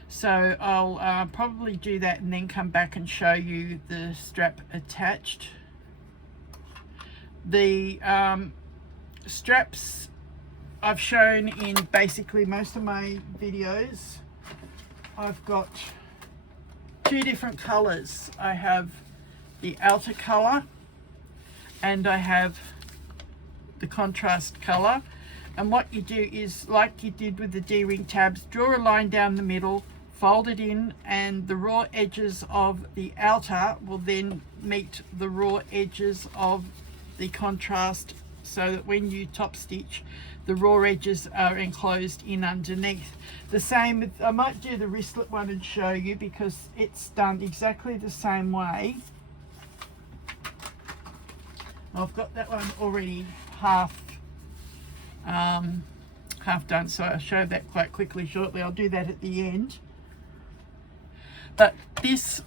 so I'll probably do that and then come back and show you the strap attached. The straps I've shown in basically most of my videos. I've got two different colors. I have the outer color and I have the contrast color. And what you do is, like you did with the D-ring tabs, draw a line down the middle, fold it in, and the raw edges of the outer will then meet the raw edges of the contrast, so that when you top stitch, the raw edges are enclosed in underneath. The same with, I might do the wristlet one and show you, because it's done exactly the same way. I've got that one already half done, so I'll show that quite quickly shortly. I'll do that at the end. But this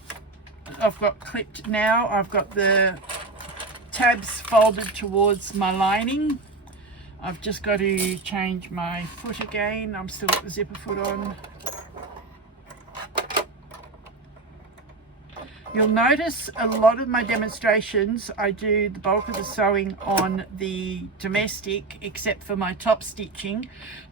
I've got clipped now. I've got the tabs folded towards my lining. I've just got to change my foot again. I'm still got the zipper foot on. You'll notice a lot of my demonstrations, I do the bulk of the sewing on the domestic, except for my top stitching,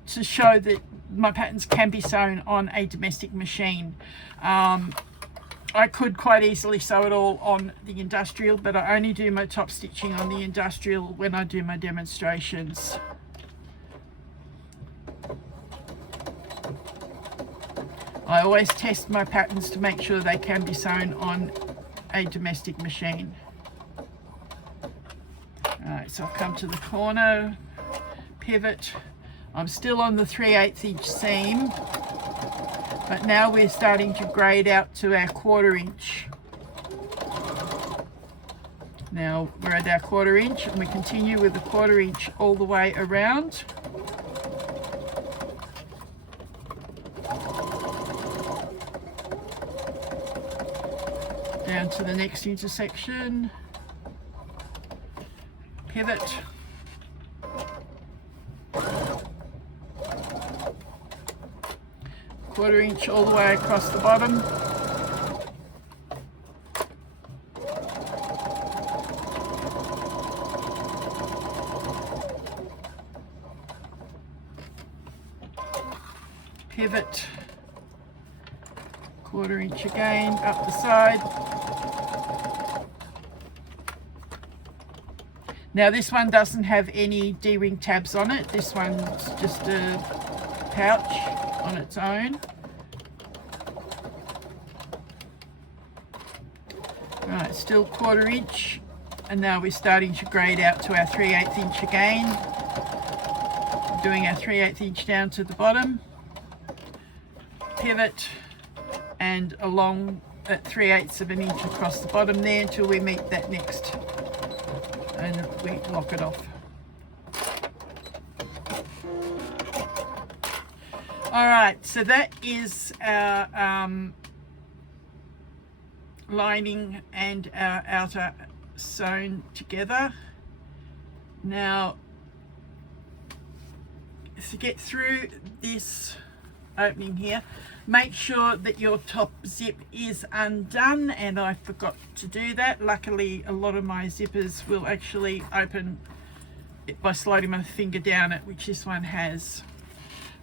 to show that my patterns can be sewn on a domestic machine. I could quite easily sew it all on the industrial, but I only do my top stitching on the industrial when I do my demonstrations. I always test my patterns to make sure they can be sewn on a domestic machine. Alright, so I've come to the corner, pivot. I'm still on the 3/8 inch seam, but now we're starting to grade out to our 1/4 inch. Now we're at our 1/4 inch and we continue with the 1/4 inch all the way around. Down to the next intersection, pivot, quarter inch all the way across the bottom, pivot, quarter inch again up the side. Now this one doesn't have any D-ring tabs on it. This one's just a pouch on its own. Right, still 1/4 inch, and now we're starting to grade out to our 3/8 inch again. Doing our 3/8 inch down to the bottom, pivot, and along at 3/8 of an inch across the bottom there until we meet that next, and we lock it off. All right, so that is our lining and our outer sewn together. Now, to get through this opening here, make sure that your top zip is undone, and I forgot to do that. Luckily, a lot of my zippers will actually open it by sliding my finger down it, which this one has.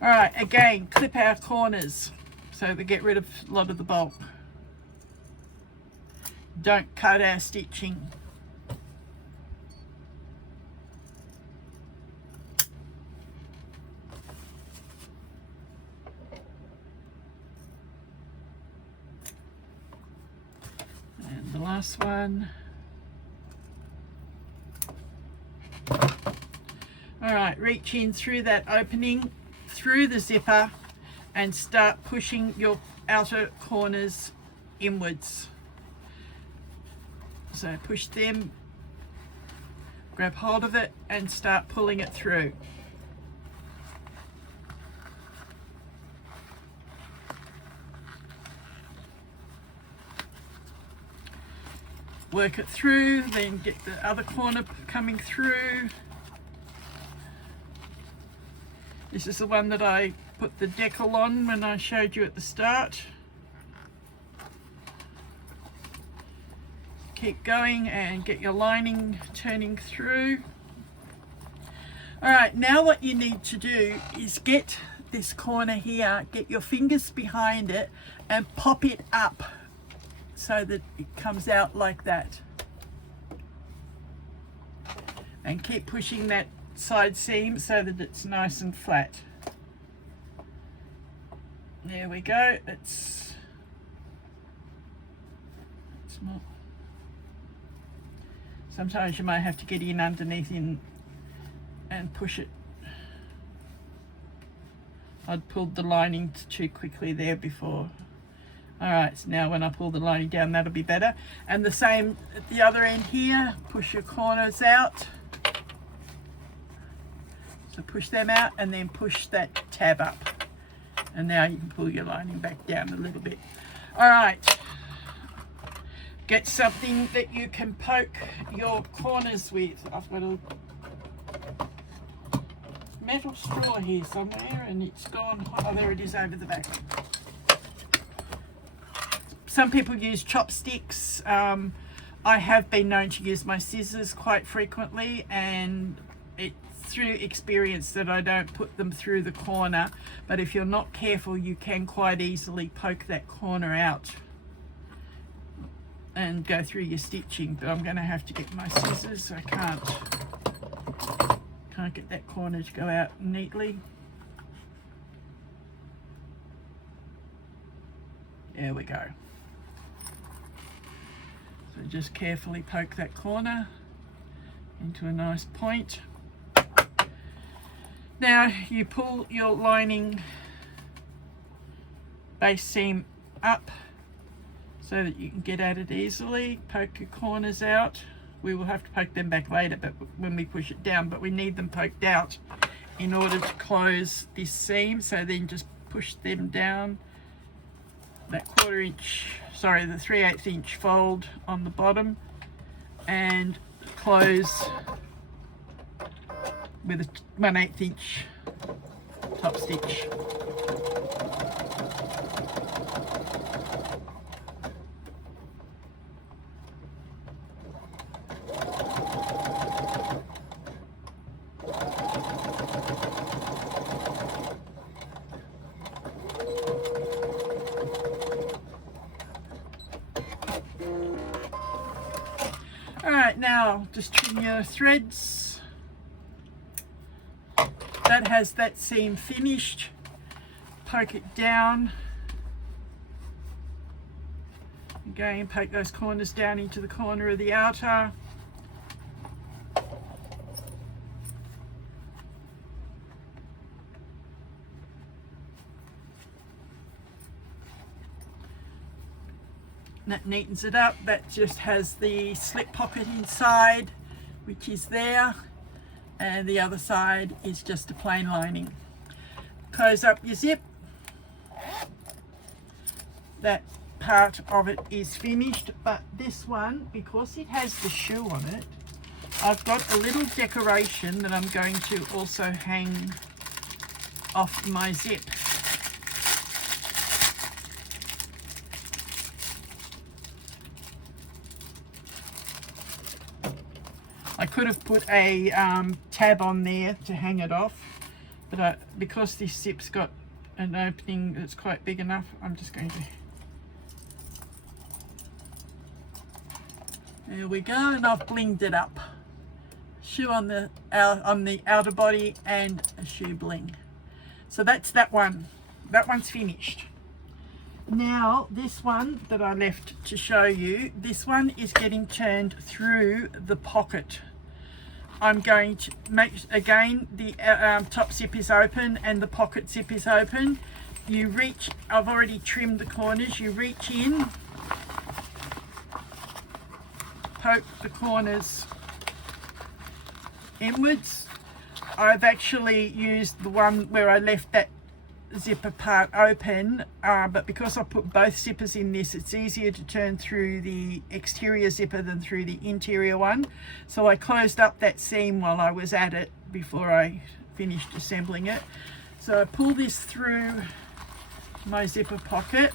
All right, again, clip our corners so we get rid of a lot of the bulk. Don't cut our stitching. And the last one. All right, reach in through that opening, through the zipper, and start pushing your outer corners inwards. So push them, grab hold of it, and start pulling it through. Work it through, then get the other corner coming through. This is the one that I put the decal on when I showed you at the start. Keep going and get your lining turning through. All right, now what you need to do is get this corner here, get your fingers behind it and pop it up so that it comes out like that. And keep pushing that side seam so that it's nice and flat. There we go. It's not. Sometimes you might have to get in underneath and push it. I'd pulled the lining too quickly there before. All right, so now when I pull the lining down, that'll be better. And the same at the other end here, push your corners out. So push them out and then push that tab up. And now you can pull your lining back down a little bit. All right, get something that you can poke your corners with. I've got a metal straw here somewhere and it's gone. Oh, there it is over the back. Some people use chopsticks. I have been known to use my scissors quite frequently, and it's through experience that I don't put them through the corner, but if you're not careful you can quite easily poke that corner out and go through your stitching. But I'm going to have to get my scissors. I can't get that corner to go out neatly. There we go. So just carefully poke that corner into a nice point. Now you pull your lining base seam up so that you can get at it easily. Poke your corners out. We will have to poke them back later, but when we push it down, but we need them poked out in order to close this seam. So then just push them down that the 3/8 inch fold on the bottom and close with a 1/8 inch top stitch. Alright, now just trim your threads. That has that seam finished. Poke it down. Again, poke those corners down into the corner of the outer. That neatens it up. That just has the slip pocket inside, which is there, and the other side is just a plain lining. Close up your zip. That part of it is finished, but this one, because it has the shoe on it, I've got a little decoration that I'm going to also hang off my zip. I could have put a tab on there to hang it off, but because this zip's got an opening that's quite big enough, I'm just going to... There we go, and I've blinged it up. Shoe on the outer body and a shoe bling. So that's that one. That one's finished. Now this one that I left to show you, this one is getting turned through the pocket. I'm going to make, again, the top zip is open and the pocket zip is open. You reach, I've already trimmed the corners, you reach in, poke the corners inwards. I've actually used the one where I left that zipper part open, but because I put both zippers in this, it's easier to turn through the exterior zipper than through the interior one. So I closed up that seam while I was at it before I finished assembling it. So I pull this through my zipper pocket.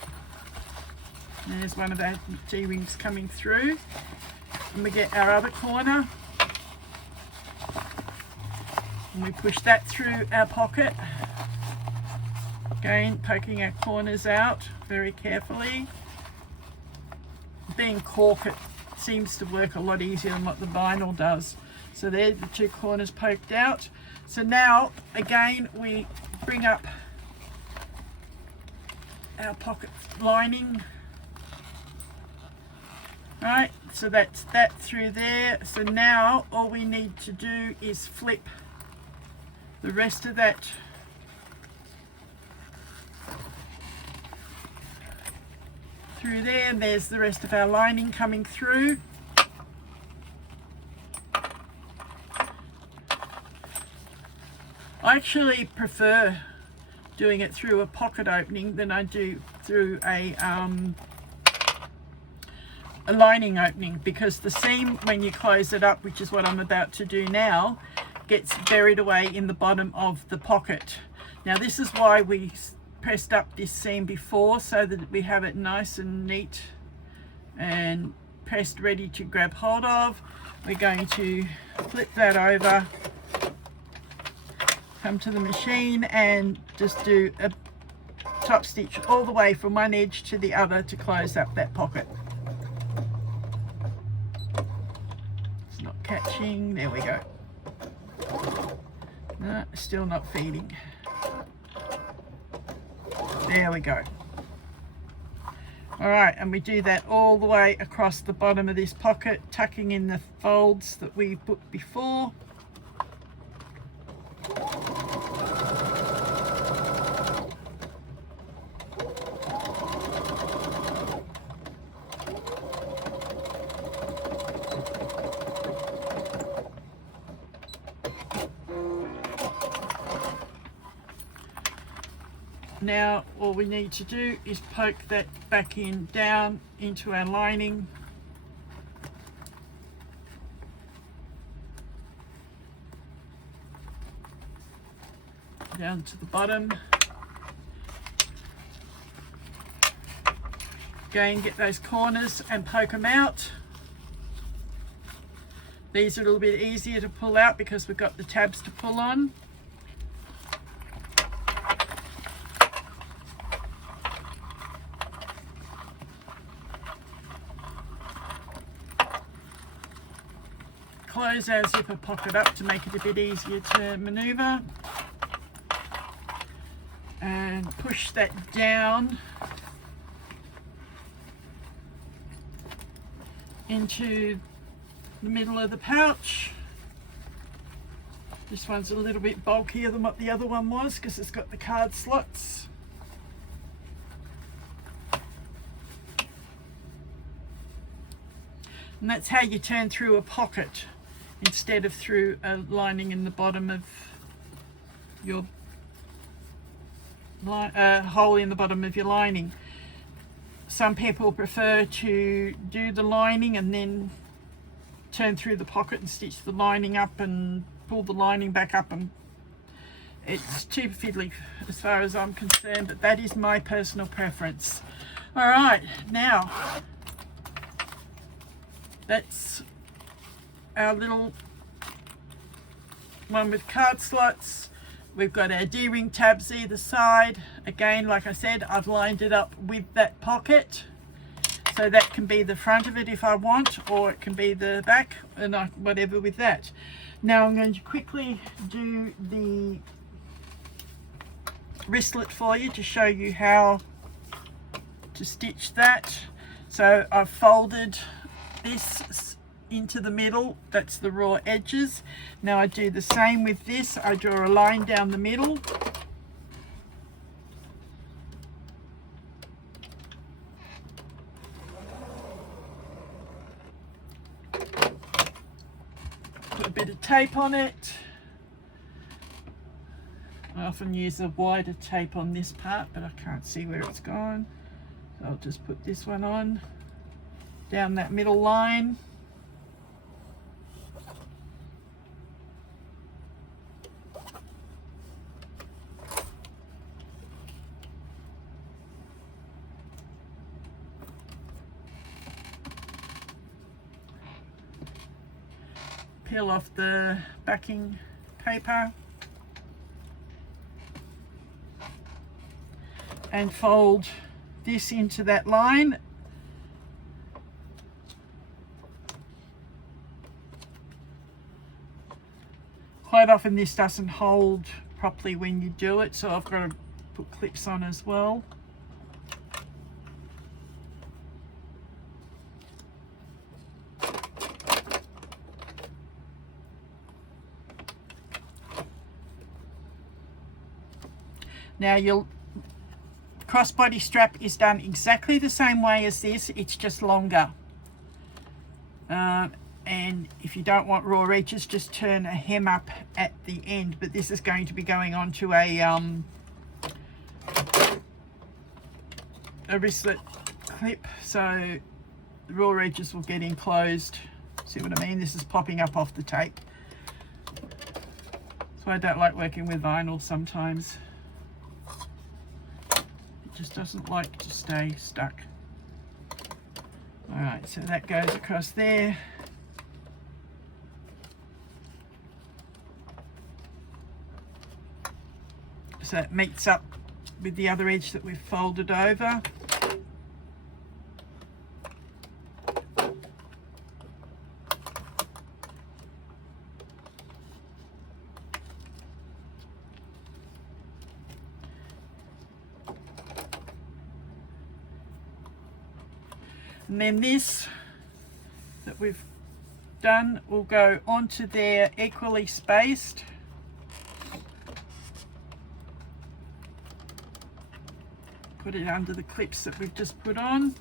There's one of our G-rings coming through, and we get our other corner and we push that through our pocket. Again, poking our corners out very carefully. Being cork, it seems to work a lot easier than what the vinyl does. So there's the two corners poked out. So now, again, we bring up our pocket lining. Right, so that's that through there. So now all we need to do is flip the rest of that through there, and there's the rest of our lining coming through. I actually prefer doing it through a pocket opening than I do through a lining opening, because the seam, when you close it up, which is what I'm about to do now, gets buried away in the bottom of the pocket. Now this is why we pressed up this seam before, so that we have it nice and neat and pressed, ready to grab hold of. We're going to flip that over, come to the machine and just do a top stitch all the way from one edge to the other to close up that pocket. It's not catching, there we go. No, still not feeding. There we go. All right, and we do that all the way across the bottom of this pocket, tucking in the folds that we put before. Now all we need to do is poke that back in, down into our lining. Down to the bottom. Again, get those corners and poke them out. These are a little bit easier to pull out because we've got the tabs to pull on. Close our zipper pocket up to make it a bit easier to maneuver, and push that down into the middle of the pouch. This one's a little bit bulkier than what the other one was because it's got the card slots. And that's how you turn through a pocket instead of through a lining in the bottom of your hole in the bottom of your lining. Some people prefer to do the lining and then turn through the pocket and stitch the lining up and pull the lining back up, and it's too fiddly as far as I'm concerned, but that is my personal preference. All right, now that's our little one with card slots. We've got our D-ring tabs either side. Again, like I said, I've lined it up with that pocket, so that can be the front of it if I want, or it can be the back, and whatever with that. Now I'm going to quickly do the wristlet for you to show you how to stitch that. So I've folded this into the middle, that's the raw edges. Now I do the same with this. I draw a line down the middle, put a bit of tape on it. I often use a wider tape on this part, but I can't see where it's gone, so I'll just put this one on down that middle line. Peel off the backing paper and fold this into that line. Quite often this doesn't hold properly when you do it, so I've got to put clips on as well. Now you'll crossbody strap is done exactly the same way as this, it's just longer. And if you don't want raw edges, just turn a hem up at the end, but this is going to be going on to a wristlet clip, so the raw edges will get enclosed. See what I mean? This is popping up off the tape. So I don't like working with vinyl sometimes. It just doesn't like to stay stuck. Alright, so that goes across there. So it meets up with the other edge that we've folded over. And then this that we've done will go onto there equally spaced. Put it under the clips that we've just put on.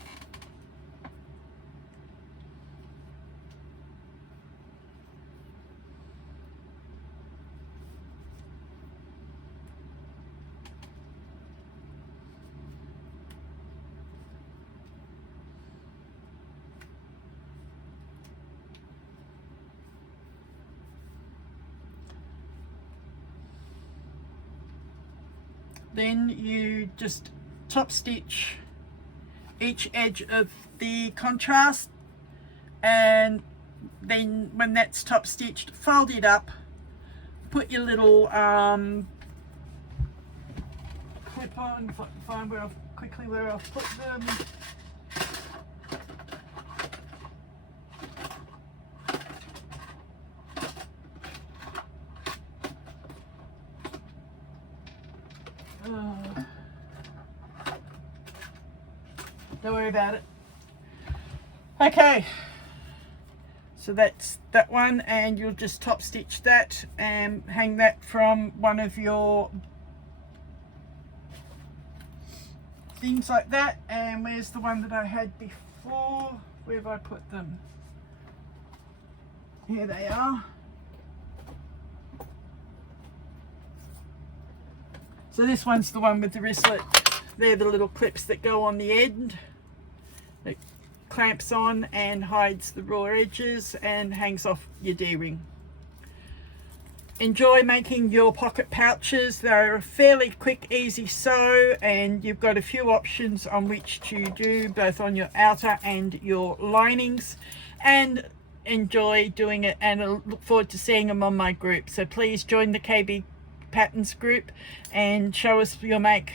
Then you just top stitch each edge of the contrast, and then when that's top stitched, fold it up, put your little clip on, find where I've put them. Don't worry about it. Okay, so that's that one, and you'll just top stitch that and hang that from one of your things like that. And where's the one that I had before? Where have I put them? Here they are. So this one's the one with the wristlet. They're the little clips that go on the end. It clamps on and hides the raw edges and hangs off your D-ring. Enjoy making your pocket pouches. They're a fairly quick, easy sew, and you've got a few options on which to do, both on your outer and your linings. And enjoy doing it, and I look forward to seeing them on my group. So please join the KB Patterns group and show us your make.